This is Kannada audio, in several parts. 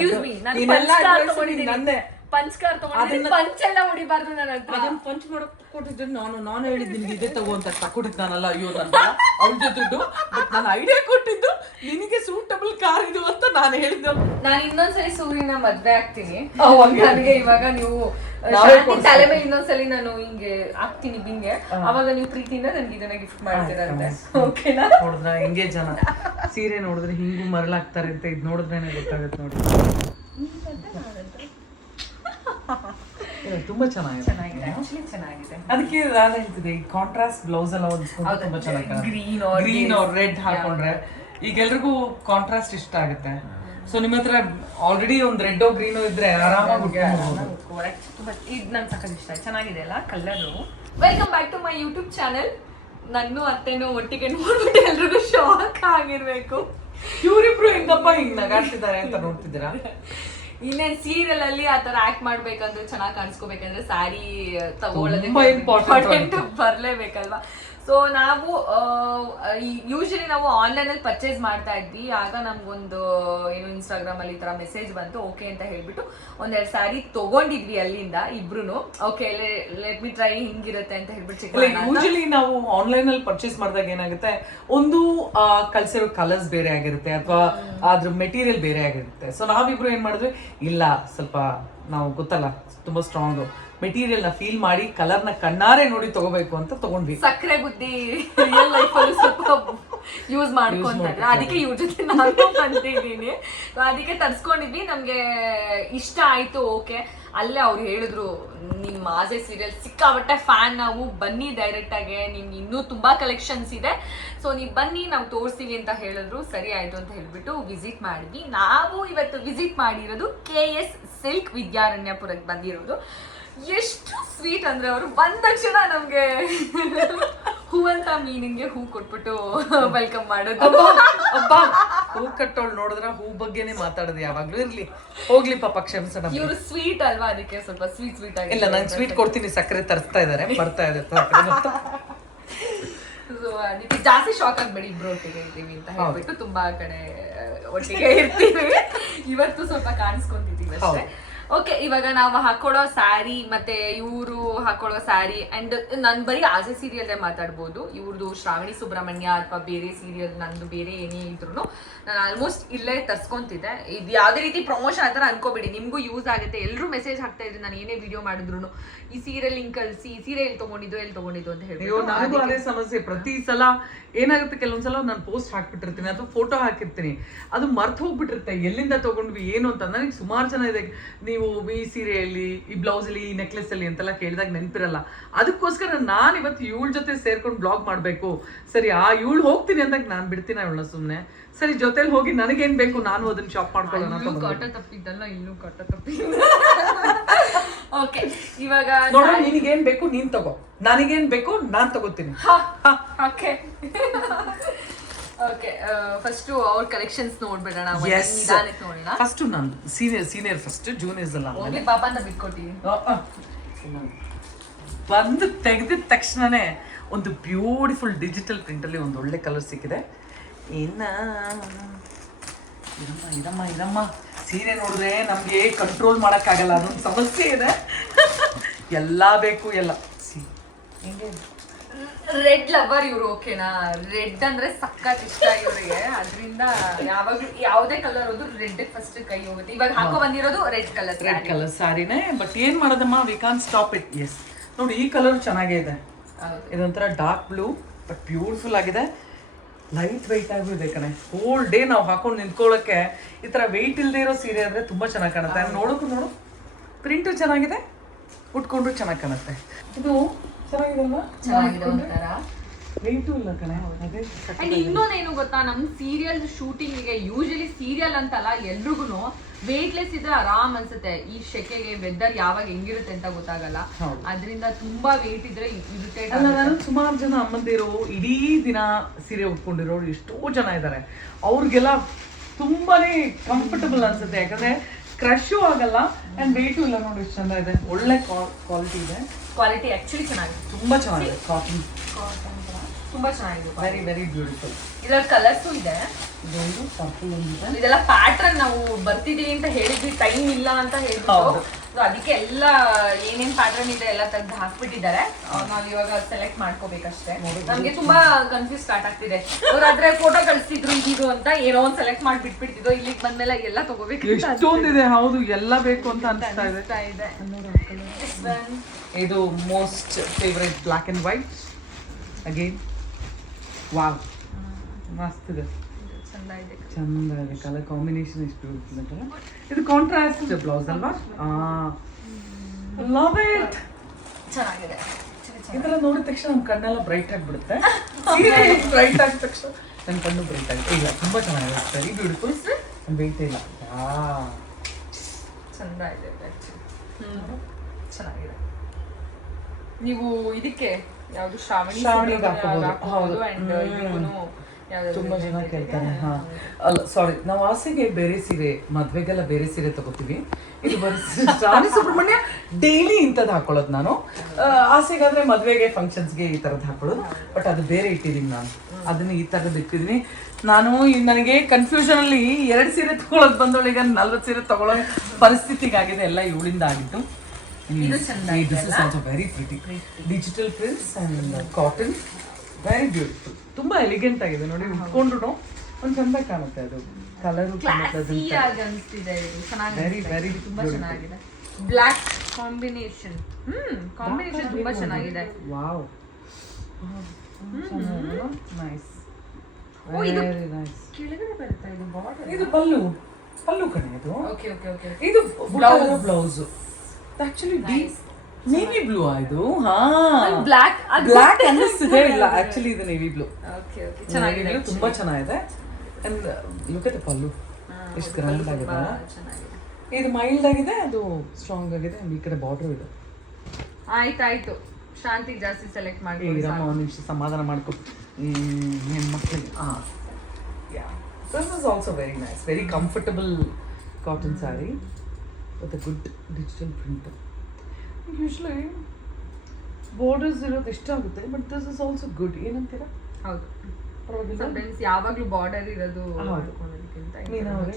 ಎಕ್ಸ್ಕ್ಯೂಸ್ ಮೀ ನಾನು ಪಂಚ್ ಎಲ್ಲ ಹೊಡಿಬಾರ್ದು ನನ್ನ ಹತ್ರ. ಅದನ್ನ ಪಂಚ್ ಮಾಡಕ್ ಕೊಟ್ಟಿದ್ದು ನಾನು ಹೇಳಿದ್ ನಿನ್ಗೆ ಇದೇ ತಗೋ ಅಂತ ತಕೊಟ್ಟಿದ್ ನಾನಲ್ಲ. ಅಯ್ಯೋ ನನ್ನ ಅವ್ಳದೇ ದುಡ್ಡು, ನಾನು ಐಡಿಯಾ ಕೊಟ್ಟಿದ್ದು ನಿನಗೆ ಸೂಟಬಲ್ ಕಾರ್ ಇದು ಅಂತ ನಾನು ಹೇಳಿದ್ದು. ನಾನು ಇನ್ನೊಂದ್ಸಲಿ ಸೂರ್ಯನ ಮದ್ವೆ ಆಗ್ತೀನಿ. ನನಗೆ ಇವಾಗ ನೀವು ತಲೆ ಮೇಲೆ ಇನ್ನೊಂದ್ಸಲಿ ನಾನು ಹಿಂಗೆ ಆಗ್ತೀನಿ ಬಿಂಗೆ, ಅವಾಗ ನೀವು ಪ್ರೀತಿಯಿಂದ ನನ್ಗೆ ಇದನ್ನ ಗಿಫ್ಟ್ ಮಾಡ್ತೀರಂತೆ. ಓಕೆನಾ? ನೋಡಿದ್ರ ಹಿಂಗೆ ಜನ ಸೀರೆ ನೋಡಿದ್ರೆ ಹಿಂಗೂ ಮರಳಾಗ್ತಾರೆ ಅಂತ ಇದು ನೋಡಿದ್ರೇನೆ ಗೊತ್ತಾಗುತ್ತೆ ನೋಡಿ. ತುಂಬಾ ಚೆನ್ನಾಗಿದೆ. ಅದಕ್ಕೆ ನಾನು ಹೇಳ್ತಿದ್ದೆ ಈ ಕಾಂಟ್ರಾಸ್ಟ್ ಬ್ಲೌಸ್ ಎಲ್ಲ ಹೊಂದ್ಕೊಂಡು ತುಂಬಾ ಚೆನ್ನಾಗಿ ಗ್ರೀನ್ ಅವ್ರ ರೆಡ್ ಹಾಕೊಂಡ್ರೆ ಈಗ ಎಲ್ರಿಗೂ ಕಾಂಟ್ರಾಸ್ಟ್ ಇಷ್ಟ ಆಗುತ್ತೆ. ಸೊ ನಿಮ್ಮ ಹತ್ರ ಆಲ್ರೆಡಿ ಒಂದ್ ರೆಡ್ ಗ್ರೀನೋ ಇದ್ರೆ ಆರಾಮಾಗಿ ಇದು ನನ್ ಸಖತ್ ಇಷ್ಟ, ಚೆನ್ನಾಗಿದೆ ಅಲ್ಲ colour. Welcome back to my YouTube channel. ನನ್ನ ಅತ್ತೆನೂ ಒಟ್ಟಿಗೆ ನೋಡ್ಬಿಟ್ಟು ಎಲ್ರಿಗೂ ಶಾಕ್ ಆಗಿರ್ಬೇಕು. ಇವರಿಬ್ರು ಹೆಂಗಪ್ಪ ಹಿಂಗ್ ನಗಾಡ್ತಿದ್ದಾರೆ ಅಂತ ನೋಡ್ತಿದ್ದೀರಾ? ಇನ್ನೇನ್ ಸೀರಿಯಲ್ ಅಲ್ಲಿ ಆತರ ಆಕ್ಟ್ ಮಾಡ್ಬೇಕಂದ್ರೆ ಚೆನ್ನಾಗಿ ಕಾಣಿಸ್ಕೋಬೇಕಂದ್ರೆ ಸ್ಯಾರಿ ತಗೊಳ್ಳೋದೇ ಇಂಪಾರ್ಟೆಂಟ್ ಬರ್ಲೇಬೇಕಲ್ವಾ. ಸೊ ನಾವು ಯೂಶಲಿ ನಾವು ಆನ್ಲೈನ್ ಅಲ್ಲಿ ಪರ್ಚೇಸ್ ಮಾಡ್ತಾ ಇದ್ವಿ. ಆಗ ನಮ್ಗೊಂದು ಏನು ಇನ್ಸ್ಟಾಗ್ರಾಮ್ ಅಲ್ಲಿ ಈ ತರ ಮೆಸೇಜ್ ಬಂತು, ಓಕೆ ಅಂತ ಹೇಳ್ಬಿಟ್ಟು ಒಂದೆರಡು ಸ್ಯಾರಿ ತಗೊಂಡಿದ್ವಿ ಅಲ್ಲಿಂದ ಇಬ್ರು. ಓಕೆ ಲೆಟ್ ಮಿ ಟ್ರೈ ಹಿಂಗಿರುತ್ತೆ ಅಂತ ಹೇಳ್ಬಿಟ್ಟು ಯೂಶಲಿ ನಾವು ಆನ್ಲೈನ್ ಅಲ್ಲಿ ಪರ್ಚೇಸ್ ಮಾಡಿದಾಗ ಏನಾಗುತ್ತೆ, ಒಂದು ಕಳ್ಸಿರೋ ಕಲರ್ಸ್ ಬೇರೆ ಆಗಿರುತ್ತೆ ಅಥವಾ ಅದ್ರ ಮೆಟೀರಿಯಲ್ ಬೇರೆ ಆಗಿರುತ್ತೆ. ಸೊ ನಾವಿಬ್ರು ಏನ್ ಮಾಡಿದ್ವಿ, ಇಲ್ಲ ಸ್ವಲ್ಪ ನಾವು ಗೊತ್ತಲ್ಲ ತುಂಬಾ ಸ್ಟ್ರಾಂಗ್ ಮೆಟೀರಿಯಲ್ ನ ಫೀಲ್ ಮಾಡಿ ಕಲರ್ ನ ಕಣ್ಣಾರೆ ನೋಡಿ ತಗೋಬೇಕು ಅಂತ ತಗೊಂಡ್ವಿ. ಸಕ್ಕರೆ ಬುದ್ಧಿ ರಿಯಲ್ ಲೈಫ್ ಅಲ್ಲಿ ಸ್ವಲ್ಪ ಯೂಸ್ ಮಾಡ್ಕೊಂತಾರೆ, ಅದಕ್ಕೆ ಇವ್ರ ಜೊತೆ ನಾನು ಬಂದಿದ್ದೀನಿ. ಅದಕ್ಕೆ ತರ್ಸ್ಕೊಂಡಿದ್ವಿ, ನಮ್ಗೆ ಇಷ್ಟ ಆಯ್ತು. ಓಕೆ ಅಲ್ಲೇ ಅವ್ರು ಹೇಳಿದ್ರು ನಿಮ್ ಆಸೆ ಸೀರಿಯಲ್ ಸಿಕ್ಕಾಬಟ್ಟೆ ಫ್ಯಾನ್ ನಾವು, ಬನ್ನಿ ಡೈರೆಕ್ಟ್ ಆಗಿ, ನಿಮ್ಗೆ ಇನ್ನೂ ತುಂಬಾ ಕಲೆಕ್ಷನ್ಸ್ ಇದೆ, ಸೊ ನೀವು ಬನ್ನಿ ನಾವು ತೋರಿಸ್ತೀವಿ ಅಂತ ಹೇಳಿದ್ರು. ಸರಿ ಆಯ್ತು ಅಂತ ಹೇಳ್ಬಿಟ್ಟು ವಿಸಿಟ್ ಮಾಡಿದ್ವಿ. ನಾವು ಇವತ್ತು ವಿಸಿಟ್ ಮಾಡಿರೋದು KS ಸಿಲ್ಕ್ ವಿದ್ಯಾರಣ್ಯಪುರಕ್ಕೆ ಬಂದಿರೋದು. ಎಷ್ಟು ಸ್ವೀಟ್ ಅಂದ್ರೆ ಅವರು ಬಂದ ತಕ್ಷಣ ನಮ್ಗೆ ಹೂವಂತ ಮೀನಿಂಗ್ಗೆ ಹೂ ಕೊಟ್ಬಿಟ್ಟು ವೆಲ್ಕಮ್ ಮಾಡೋದು. ಹೂ ಕಟ್ಟೋಳು ನೋಡಿದ್ರೆ ಹೂ ಬಗ್ಗೆನೇ ಮಾತಾಡೋದು ಯಾವಾಗ್ಲೂ. ಇರ್ಲಿ ಹೋಗ್ಲಿ ಪಾಪ ಕ್ಷಮಿಸೋಣ. ಇವರು ಸ್ವೀಟ್ ಅಲ್ವಾ, ಅದಕ್ಕೆ ಸ್ವಲ್ಪ ಸ್ವೀಟ್ ಆಗಿ. ಇಲ್ಲ ನಾನು ಸ್ವೀಟ್ ಕೊಡ್ತೀನಿ, ಸಕ್ಕರೆ ತರಿಸ್ತಾ ಇದಾರೆ, ಬರ್ತಾ ಇದೆ. ಸೊ ಅದಕ್ಕೆ ಜಾಸ್ತಿ ಶಾಕ್ ಆಗ್ಬೇಡಿ, ಇಬ್ರು ಒಟ್ಟಿಗೆ ಇರ್ತೀವಿ ಅಂತ ಹೇಳ್ಬಿಟ್ಟು ತುಂಬಾ ಕಡೆ ಒಟ್ಟಿಗೆ ಇರ್ತೀವಿ. ಇವತ್ತು ಸ್ವಲ್ಪ ಕಾಣಿಸ್ಕೊಂತಿದೀವಿ ಅಷ್ಟೇ. ಓಕೆ, ಇವಾಗ ನಾವು ಹಾಕೊಳ್ಳೋ ಸ್ಯಾರಿ ಮತ್ತೆ ಇವರು ಹಾಕೊಳ್ಳೋ ಸ್ಯಾರಿ ಅಂಡ್ ನಾನು ಬರೀ ಆಸೆ ಸೀರಿಯಲ್ ಮಾತಾಡ್ಬೋದು. ಇವ್ರದ್ದು ಶ್ರಾವಣಿ ಸುಬ್ರಹ್ಮಣ್ಯ ಅಥವಾ ಬೇರೆ ಸೀರಿಯಲ್ ನಂದು ಬೇರೆ ಏನೇ ಇದ್ರು ನಾನು ಆಲ್ಮೋಸ್ಟ್ ಇಲ್ಲೇ ತರ್ಸ್ಕೊಂತಿದ್ದೆ. ಇದು ಯಾವುದೇ ರೀತಿ ಪ್ರಮೋಷನ್ ಆ ಥರ ಅನ್ಕೋಬೇಡಿ, ನಿಮಗೂ ಯೂಸ್ ಆಗುತ್ತೆ. ಎಲ್ಲರೂ ಮೆಸೇಜ್ ಹಾಕ್ತಾ ಇದ್ರು ನಾನು ಏನೇ ವಿಡಿಯೋ ಮಾಡಿದ್ರು ಈ ಸೀರಿಯಲ್ ಲಿಂಕ್ ಕಳಿಸಿ, ಈ ಸೀರೆ ಎಲ್ಲಿ ತಗೊಂಡಿದ್ದು ಅಂತ ಹೇಳಿ. ನನಗೂ ಅದೇ ಸಮಸ್ಯೆ. ಪ್ರತಿ ಸಲ ಏನಾಗುತ್ತೆ, ಕೆಲವೊಂದ್ಸಲ ನಾನು ಪೋಸ್ಟ್ ಹಾಕ್ಬಿಟ್ಟಿರ್ತೀನಿ ಅಥವಾ ಫೋಟೋ ಹಾಕಿರ್ತೀನಿ, ಅದು ಮರ್ತು ಹೋಗ್ಬಿಟ್ಟಿರುತ್ತೆ ಎಲ್ಲಿಂದ ತಗೊಂಡ್ವಿ ಏನು ಅಂತ. ನನಗೆ ಸುಮಾರು ಜನ ಇದೆ, ನೀವು ಈ ಸೀರೆಯಲ್ಲಿ, ಈ ಬ್ಲೌಸ್ ಅಲ್ಲಿ, ಈ ನೆಕ್ಲೆಸ್ ಅಲ್ಲಿ ಅಂತೆಲ್ಲ ಕೇಳಿದಾಗ ನೆನಪಿರಲ್ಲ. ಅದಕ್ಕೋಸ್ಕರ ನಾನು ಇವತ್ತು ಇವಳ ಜೊತೆ ಸೇರ್ಕೊಂಡು ಬ್ಲಾಗ್ ಮಾಡ್ಬೇಕು. ಸರಿ ಇವಳು ಹೋಗ್ತೀನಿ ಅಂದಾಗ ನಾನು ಬಿಡ್ತೀನಿ ಅವಳನ್ನ ಸುಮ್ನೆ. ಸರಿ ಜೊತೆಲಿ ಹೋಗಿ ನನಗೇನ್ ಬೇಕು ನಾನು ಅದನ್ನ ಶಾಪ್ ಮಾಡ್ಕೊಳ್ಳೋಣ. ಕಾಟ ತಪ್ಪಿದ್ದಲ್ಲ, ಇನ್ನೂ ಕಾಟ ತಪ್ಪಿದ್ದ. ಓಕೆ, ಇವಾಗ ನೋಡ, ನಿನಗೇನ್ ಬೇಕು ನೀನ್ ತಗೋ, ನನಗೇನ್ ಬೇಕು ನಾನ್ ತಗೋತೀನಿ. ಓಕೆ ಓಕೆ, ಫಸ್ಟ್ ಅವ್ರ ಕಲೆಕ್ಷನ್ಸ್ ನೋಡ್ಬಿಡೋಣ. ಫಸ್ಟ್ ನಾನು ಸೀನಿಯರ್ ಫಸ್ಟ್, ಜೂನಿಯರ್ಸ್ ಎಲ್ಲ ಓನ್ಲಿ ಪಾಪ ಅಂತ ಬಿಟ್ಕೊಟ್ಟಿವಿ. ಬಂದು ತೆಗೆದಿದ ತಕ್ಷಣನೇ ಒಂದು ಬ್ಯೂಟಿಫುಲ್ ಡಿಜಿಟಲ್ ಪ್ರಿಂಟ್ ಅಲ್ಲಿ ಒಂದು ಒಳ್ಳೆ ಕಲರ್ ಸಿಕ್ಕಿದೆ. ಇನ್ನ ಇದಮ್ಮ ಸೀರೆ ನೋಡಿದ್ರೆ ನಮ್ಗೆ ಕಂಟ್ರೋಲ್ ಮಾಡಕ್ಕಾಗಲ್ಲ, ಅದೊಂದು ಸಮಸ್ಯೆ ಇದೆ. ಎಲ್ಲ ಬೇಕು ಎಲ್ಲ. ರೆಡ್ ಲವರ್ ಇವ್ರು, ಓಕೆನಾ? ರೆಡ್ ಅಂದ್ರೆ ಸಖತ್ ಇಷ್ಟ ಇವರಿಗೆ, ಅದರಿಂದ ಯಾವಾಗ್ಲೂ ಯಾವುದೇ ಕಲರ್ ಅದು ರೆಡ್ ಫಸ್ಟ್ ಕೈ ಹೋಗುತ್ತೆ. ಇವಾಗ ಹಾಕೋ ಬಂದಿರೋದು ರೆಡ್ ಕಲರ್ ಸಾರಿನೇ. ಬಟ್ ಏನ್ ಮಾಡೋದಮ್ಮ, we can stop it. Yes ನೋಡಿ, ಈ ಕಲರ್ ಚೆನ್ನಾಗೇ ಇದೆ. ಇದೊಂಥರ ಡಾರ್ಕ್ ಬ್ಲೂ ಬಟ್ ಬ್ಯೂಟಿಫುಲ್ ಆಗಿದೆ, ಲೈಟ್ ವೆಯ್ಟ್ ಆಗಿದೆ ಕಣೆ. ಹೋಲ್ ಡೇ ನಾವು ಹಾಕೊಂಡು ನಿಂತ್ಕೊಳ್ಳೋಕೆ ಈ ತರ ವೆಯ್ಟ್ ಇಲ್ಲದೆ ಇರೋ ಸೀರೆ ಅಂದ್ರೆ ತುಂಬಾ ಚೆನ್ನಾಗಿ ಕಾಣುತ್ತೆ. ನೋಡು, ಪ್ರಿಂಟು ಚೆನ್ನಾಗಿದೆ, ಉಟ್ಕೊಂಡ್ರು ಚೆನ್ನಾಗಿ ಕಾಣುತ್ತೆ. ಇದು ಚೆನ್ನಾಗಿದೆ ಒಂಥರ ವೆಯ್ಟು ಇಲ್ಲ ಕಣೆ. ಅಂಡ್ ಇನ್ನೊಂದೇನು ಗೊತ್ತಾ, ನಮ್ ಸೀರಿಯಲ್ ಶೂಟಿಂಗಿಗೆ ಯೂಶಲಿ ಸೀರಿಯಲ್ ಅಂತಲ್ಲ ಎಲ್ರಿಗೂ ವೇಟ್ಲೆಸ್ ಇದ್ರೆ ಆರಾಮ್ ಅನ್ಸುತ್ತೆ. ಈ ಶೆಕೆಗೆ ವೆದರ್ ಯಾವಾಗ ಹೆಂಗಿರುತ್ತೆ ಅಂತ ಗೊತ್ತಾಗಲ್ಲ, ಅದರಿಂದ ತುಂಬಾ ವೇಟ್ ಇದ್ರೆ ಇರಿಟೇಟ್. ನಾನು ಸುಮಾರು ಜನ ಅಮ್ಮಂದಿರು ಇಡೀ ದಿನ ಸೀರೆ ಉಟ್ಕೊಂಡಿರೋರು ಎಷ್ಟೋ ಜನ ಇದ್ದಾರೆ. ಅವ್ರಿಗೆಲ್ಲ ತುಂಬಾನೇ ಕಂಫರ್ಟಬಲ್ ಅನ್ಸುತ್ತೆ, ಯಾಕಂದ್ರೆ ಕ್ರಶು ಆಗಲ್ಲ ಅಂಡ್ ವೇಟು ಇಲ್ಲ. ನೋಡಿ ಎಷ್ಟು ಚಂದ ಇದೆ, ಒಳ್ಳೆ ಕ್ವಾಲಿಟಿ ಇದೆ. ಕ್ವಾಲಿಟಿ ಆಕ್ಚುಲಿ ಚೆನ್ನಾಗಿದೆ, ತುಂಬಾ ಚೆನ್ನಾಗಿದೆ. ಕಾಟನ್ ತುಂಬಾ ಚೆನ್ನಾಗಿದೆ. Very very beautiful. ಇದರ ಕಲರ್ಸು ಇದೆ. ಇದೊಂದು ಪರ್ಪಲ್ ಒಂದಿದೆ. ಇದೆಲ್ಲ ಪ್ಯಾಟರ್ನ್ ನಾವು ಬರ್ತಿದೀವಿ ಅಂತ ಹೇಳಿದ್ವಿ, ಟೈಮ್ ಇಲ್ಲ ಅಂತ ಹೇಳ್ಬಿಟ್ಟು ಅದಕ್ಕೆ ಎಲ್ಲ ಏನೇನ್ ಪ್ಯಾಟರ್ನ್ ಇದೆ ಎಲ್ಲ ತೆಗ್ದು ಹಾಕ್ಬಿಟ್ಟಿದ್ದಾರೆ. ನಾವ್ ಇವಾಗ ಸೆಲೆಕ್ಟ್ ಮಾಡ್ಕೋಬೇಕಷ್ಟೇ. ನಮ್ಗೆ ತುಂಬಾ ಕನ್ಫ್ಯೂಸ್ ಸ್ಟಾರ್ಟ್ ಆಗ್ತಿದೆ. ಅವ್ರಾದ್ರೆ ಫೋಟೋ ಕಳಿಸ್ತಿದ್ರು ಇದು ಅಂತ, ಏನೋ ಒಂದ್ ಸೆಲೆಕ್ಟ್ ಮಾಡಿ ಬಿಟ್ಬಿಟ್ಟಿದ್ದು. ಇಲ್ಲಿಗೆ ಬಂದ್ಮೇಲೆ ಎಲ್ಲ ತಗೋಬೇಕು. ಎಷ್ಟೊಂದಿದೆ. ಹೌದು, ಎಲ್ಲ ಬೇಕು ಅಂತ ಅನಿಸ್ತಾ ಇದೆ. ಇದು most favourite black and white again. Wow, ಮಸ್ತ್ ಇದೆ, ಚಂದ ಇದೆ. ಕಲರ್ ಕಾಂಬಿನೇಷನ್ ಎಷ್ಟು ಬ್ಯೂಟಿಫುಲ್ ಇದೆ. ಇದು ಕಾಂಟ್ರಾಸ್ಟ್ ಬ್ಲೌಸ್ ಅಲ್ವಾ? Love it. ಚೆನ್ನಾಗಿದೆ. ಇದೆಲ್ಲ ನೋಡಿದ ತಕ್ಷಣ ನಮ್ಮ ಕಣ್ಣೆಲ್ಲ ಬ್ರೈಟ್ ಆಗಿಬಿಡುತ್ತೆ. ಬ್ರೈಟ್ ಆಗಿದ ತಕ್ಷಣ ನನ್ನ ಕಣ್ಣು ಬ್ರೈಟ್ ಆಗಿದೆ. ಇಲ್ಲ, ತುಂಬಾ ಚೆನ್ನಾಗಿದೆ. Very beautiful. ಬೇಯ್ತಾ ಇಲ್ಲ. ಚಂದ ಇದೆ. ಚೆನ್ನಾಗಿದೆ. ನೀವು ಇದಕ್ಕೆ ಯಾವುದು ಶ್ರಾವಣಿಗೆ ಹಾಕೋಬಹುದು. ಅಂಡ್ ಇದಕ್ಕೂ ತುಂಬಾ ಜನ ಕೇಳ್ತಾರೆ. ಹಾ, ಅಲ್ಲ ಸಾರಿ, ನಾವು ಆಸೆಗೆ ಬೇರೆ ಸೀರೆ, ಮದ್ವೆಗೆಲ್ಲ ಬೇರೆ ಸೀರೆ ತಗೋತೀವಿ. ಇದು ಶ್ರಾವಣಿ ಸುಬ್ರಹ್ಮಣ್ಯ ಡೈಲಿ ಇಂಥದ್ದು ಹಾಕೊಳ್ಳೋದು ನಾನು. ಆಸೆಗಾದ್ರೆ ಮದ್ವೆಗೆ ಫಂಕ್ಷನ್ಸ್ಗೆ ಈ ಥರದ್ದು ಹಾಕೊಳ್ಳೋದು. ಬಟ್ ಅದು ಬೇರೆ ಇಟ್ಟಿದ್ದೀನಿ ನಾನು. ಅದನ್ನ ಈ ಥರದ್ದು ಇಟ್ಟಿದ್ದೀನಿ ನಾನು. ನನಗೆ ಕನ್ಫ್ಯೂಷನ್ ಅಲ್ಲಿ 2 ಸೀರೆ ತಗೊಳ್ಳೋದು ಬಂದವಳು ಈಗ 40 ಸೀರೆ ತಗೊಳ್ಳೋ ಪರಿಸ್ಥಿತಿಗಾಗಿದೆ. ಎಲ್ಲ ಇವಳಿಂದ ಆಗಿದ್ದು. This is also very pretty. Digital prints and cotton. Very beautiful. ತುಂಬಾ ಎಲಿಗೆಂಟ್ ಆಗಿದೆ ನೋಡಿ. ಉಟ್ಕೊಂಡ್ರು ಒಂದು ಚಂದ ಕಾಣುತ್ತೆ. ಅದು ಕಲರು ವೆರಿ ವೆರಿ ತುಂಬಾ ಚೆನ್ನಾಗಿದೆ. Block combination. ಕಾಂಬಿನೇಷನ್ ತುಂಬಾ ಚೆನ್ನಾಗಿದೆ. Wow, nice, very nice. ಕೆಳಗಡೆ ಬರುತ್ತಾ ಇದು ಬಾರ್ಡರ್? ಇದು ಪಲ್ಲು ಕಣೆ. ಇದು ಓಕೆ ಓಕೆ ಓಕೆ. ಇದು blouse. Actually deep navy blue ಇದು. ಹಾ, ಬ್ಲಾಕ್ ಅನ್ನಿಸ್ತಿದೆ. ಇಲ್ಲ, ಆಕ್ಚುಲಿ ಇದು ನೇವಿ ಬ್ಲೂ. ಓಕೆ ಓಕೆ, ಚೆನ್ನಾಗಿದೆ. ತುಂಬಾ ಚೆನ್ನಾಗಿದೆ. ಅಂಡ್ ಲುಕ್ ಅಟ್ ದ ಪಲ್ಲು, ಎಷ್ಟು ಗ್ರ್ಯಾಂಡ್ ಆಗಿದೆ. ಇದು ಮೈಲ್ಡ್ ಆಗಿದೆ, ಅದು ಸ್ಟ್ರಾಂಗ್ ಆಗಿದೆ. ಈ ಕಡೆ ಬಾರ್ಡರ್ ಇದೆ. ಆಯ್ತಾಯ್ತು, ಶಾಂತಿ ಜಾಸ್ತಿ ಸೆಲೆಕ್ಟ್ ಮಾಡಿ. ಒಂದು ನಿಮಿಷ ಸಮಾಧಾನ ಮಾಡ್ಕೊ ಹೆಣ್ಮಕ್ಳಿಗೆ. This is also very nice, very comfortable cotton saree with a good digital print. Usually borders ಇರೋದು ಇಷ್ಟ ಆಗುತ್ತೆ, but this is also good. ಏನಂತೀರಾ? ಹೌದು, ಸಮಟೈಮ್ಸ್ ಯಾವಾಗಲೂ ಬಾರ್ಡರ್ ಇರೋದು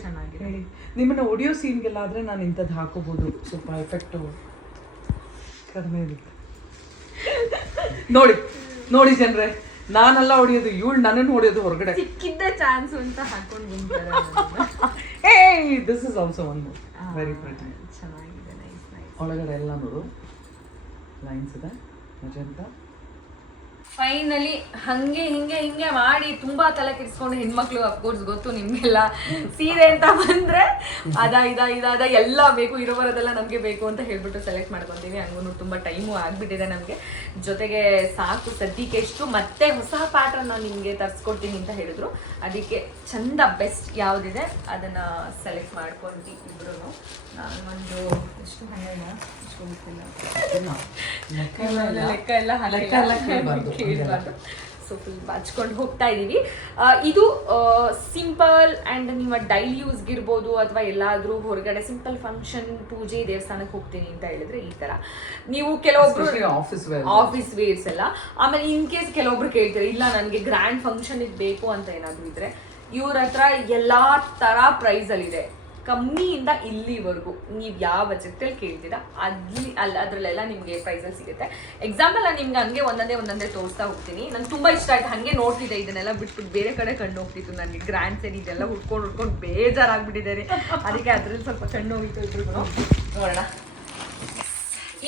ಚೆನ್ನಾಗಿದೆ. ಹೇಳಿ, ನಿಮ್ಮನ್ನ ಒಡಿಯೋ ಸೀನ್ಗೆಲ್ಲ ಆದ್ರೆ ನಾನು ಇಂಥದ್ದು ಹಾಕೋಬಹುದು. ಸ್ವಲ್ಪ ಎಫೆಕ್ಟು ಕಡಿಮೆ ಇರುತ್ತೆ. ನೋಡಿ ಜನರೇ, ನಾನೆಲ್ಲ ಹೊಡಿಯೋದು, ಇವಳು ನನ್ನನ್ನು ಹೊಡಿಯೋದು ಹೊರಗಡೆ. ಸಿಕ್ಕಿದ್ದ ಚಾನ್ಸ್ ಅಂತ ಹಾಕೊಂಡು this is also one very pretty. ಚೆನ್ನಾಗಿದೆ. Nice nice. ಒಳಗಡೆ ಎಲ್ಲ ನೋಡು ಲೈನ್ಸ್ ಇದೆ, ಮಜಂತ. ಫೈನಲಿ ಹಂಗೆ ಹಿಂಗೆ ಮಾಡಿ ತುಂಬಾ ತಲೆ ಕೆಡಿಸ್ಕೊಂಡು ಹೆಣ್ಮಕ್ಳು, ಅಫ್ಕೋರ್ಸ್ ಗೊತ್ತು ನಿಮ್ಗೆಲ್ಲ, ಸೀರೆ ಅಂತ ಬಂದ್ರೆ ಅದ ಎಲ್ಲ ಬೇಕು, ಇರೋ ಬರೋದೆಲ್ಲ ನಮ್ಗೆ ಬೇಕು ಅಂತ ಹೇಳ್ಬಿಟ್ಟು ಸೆಲೆಕ್ಟ್ ಮಾಡ್ಕೊಂತೀವಿ. ಹಂಗೂ ತುಂಬಾ ಟೈಮು ಆಗ್ಬಿಟ್ಟಿದೆ ನಮ್ಗೆ. ಜೊತೆಗೆ ಸಾಕು ಸದ್ಯಕ್ಕೆ ಎಷ್ಟು, ಮತ್ತೆ ಹೊಸ ಪ್ಯಾಟರ್ನ್ ನಾನು ನಿಮ್ಗೆ ತರ್ಸ್ಕೊಡ್ತೀನಿ ಅಂತ ಹೇಳಿದ್ರು. ಅದಕ್ಕೆ ಚಂದ ಬೆಸ್ಟ್ ಯಾವ್ದಿದೆ ಅದನ್ನ ಸೆಲೆಕ್ಟ್ ಮಾಡ್ಕೊಂಡ್ವಿ ಇಬ್ರು. ನಾನು ಒಂದು ಎಷ್ಟು ಲೆಕ್ಕ ಎಲ್ಲ ಕೇಳಬಾರ್ದು. ಸೊ ಫುಲ್ ಹಚ್ಕೊಂಡು ಹೋಗ್ತಾ ಇದೀವಿ. ಇದು ಸಿಂಪಲ್ ಅಂಡ್ ನಿಮ್ಮ ಡೈಲಿ ಯೂಸ್ಗಿರ್ಬೋದು, ಅಥವಾ ಎಲ್ಲಾದ್ರೂ ಹೊರಗಡೆ ಸಿಂಪಲ್ ಫಂಕ್ಷನ್, ಪೂಜೆ, ದೇವಸ್ಥಾನಕ್ಕೆ ಹೋಗ್ತೀನಿ ಅಂತ ಹೇಳಿದ್ರೆ ಈ ತರ ನೀವು ಕೆಲವೊಬ್ರು ಆಫೀಸ್ ವೇರ್ಸ್ ಎಲ್ಲ. ಆಮೇಲೆ ಇನ್ ಕೇಸ್ ಕೆಲವೊಬ್ರು ಕೇಳ್ತಾರೆ, ಇಲ್ಲ ನನಗೆ ಗ್ರ್ಯಾಂಡ್ ಫಂಕ್ಷನ್ ಬೇಕು ಅಂತ ಏನಾದ್ರು ಇದ್ರೆ, ಇವ್ರ ಹತ್ರ ಎಲ್ಲಾ ತರ ಪ್ರೈಸ್ ಅಲ್ಲಿ ಇದೆ. ಕಮ್ಮಿಯಿಂದ ಇಲ್ಲಿವರೆಗೂ ನೀವು ಯಾವ ಬಜೆಟಲ್ಲಿ ಕೇಳ್ತೀರಾ ಅದರಲ್ಲೆಲ್ಲ ನಿಮಗೆ ಪ್ರೈಸಲ್ಲಿ ಸಿಗುತ್ತೆ. ಎಕ್ಸಾಂಪಲ್ ನಾನು ನಿಮ್ಗೆ ಹಂಗೆ ಒಂದೊಂದೇ ತೋರಿಸ್ತಾ ಹೋಗ್ತೀನಿ. ನಂಗೆ ತುಂಬ ಇಷ್ಟ ಆಯ್ತು, ಹಾಗೆ ನೋಡ್ತಿದ್ದೆ. ಇದನ್ನೆಲ್ಲ ಬಿಟ್ಬಿಟ್ಟು ಬೇರೆ ಕಡೆ ಕಣ್ಣು ಹೋಗ್ತಿತ್ತು ನನಗೆ. ಗ್ರ್ಯಾಂಡ್ ಸರಿ ಇದೆಲ್ಲ ಹುಡ್ಕೊಂಡು ಬೇಜಾರಾಗ್ಬಿಟ್ಟಿದ್ದಾರೆ. ಅದಕ್ಕೆ ಅದ್ರಲ್ಲಿ ಸ್ವಲ್ಪ ಕಣ್ಣು ಹೋಗಿತ್ತು ಇದ್ರು. ನೋಡೋಣ.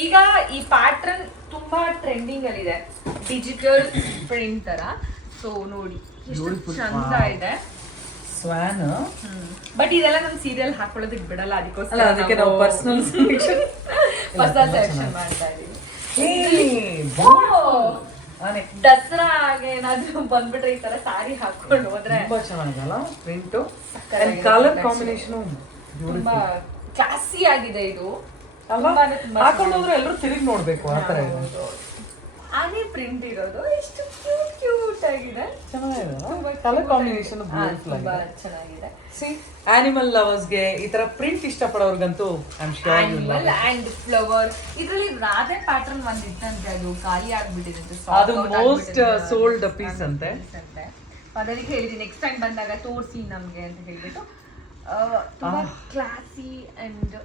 ಈಗ ಈ ಪ್ಯಾಟ್ರನ್ ತುಂಬಾ ಟ್ರೆಂಡಿಂಗ್ ಅಲ್ಲಿ ಇದೆ, ಡಿಜಿಟಲ್ ಪ್ರಿಂಟ್ ತರ. ಸೊ ನೋಡಿ ಎಷ್ಟು ಚಂದ ಇದೆ. ಸ್ವಾನ್. ಬಟ್ ಇದೆಲ್ಲ ನಾನು ಸೀರಿಯಲ್ ಹಾಕೊಳ್ಳೋದಕ್ಕೆ ಬಿಡಲ್ಲ, ಅದಕ್ಕೋಸ್ಕರ ಅದಕ್ಕೆ ನಾವು ಪರ್ಸನಲ್ ಸೆಲೆಕ್ಷನ್ ಮಾಡ್ತಾ ಇದೀವಿ. ದಸರಾಗೆ ಏನಾದ್ರು ಬಂದ್ಬಿಟ್ರೆ ಈ ತರ ಸಾರಿ ಹಾಕೊಂಡು ಹೋದ್ರೆ ತುಂಬಾ ಚೆನ್ನಾಗಲ್ಲ ಪ್ರಿಂಟ್. ಕಲರ್ ಕಾಂಬಿನೇಷನ್ ತುಂಬಾ ಕ್ಲಾಸಿ ಆಗಿದೆ. ಇದು ಹಾಕೊಂಡು ಹೋದ್ರೆ ಎಲ್ಲರೂ ತಿರುಗಿ ನೋಡ್ಬೇಕು ಆ ತರ ಇದೆ. ಆನೆ ಪ್ರಿಂಟ್ ಇರೋದು ಎಷ್ಟು ಕ್ಯೂಟ್ ಆಗಿದೆ. ಚೆನ್ನಾಗಿದೆ ಕಲರ್ ಕಾಂಬಿನೇಷನ್ ತುಂಬಾ ಚೆನ್ನಾಗಿದೆ. ಆನಿಮಲ್ ಲವರ್ಸ್ಗೆ ಈ ತರ ಪ್ರಿಂಟ್ ಇಷ್ಟಪಡೋರ್ಗಂತೂ ಆನಿಮಲ್ ಅಂಡ್ ಫ್ಲವರ್. ಇದ್ರಲ್ಲಿ ರಾಧೆ ಪ್ಯಾಟರ್ನ್ ಒಂದ್ ಇತ್ತಂತೆ, ಅದು ಖಾಲಿ ಆಗ್ಬಿಟ್ಟಿದೆ. ಅದು ಮೋಸ್ಟ್ ಸೋಲ್ಡ್ ಪೀಸ್ ಅಂತೆ. ಅದಕ್ಕೆ ಹೇಳಿದ್ವಿ ನೆಕ್ಸ್ಟ್ ಟೈಮ್ ಬಂದಾಗ ತೋರಿಸಿ ನಮ್ಗೆ ಅಂತ ಹೇಳ್ಬಿಟ್ಟು. ತುಂಬಾ ಕ್ಲಾಸಿ ಅಂಡ್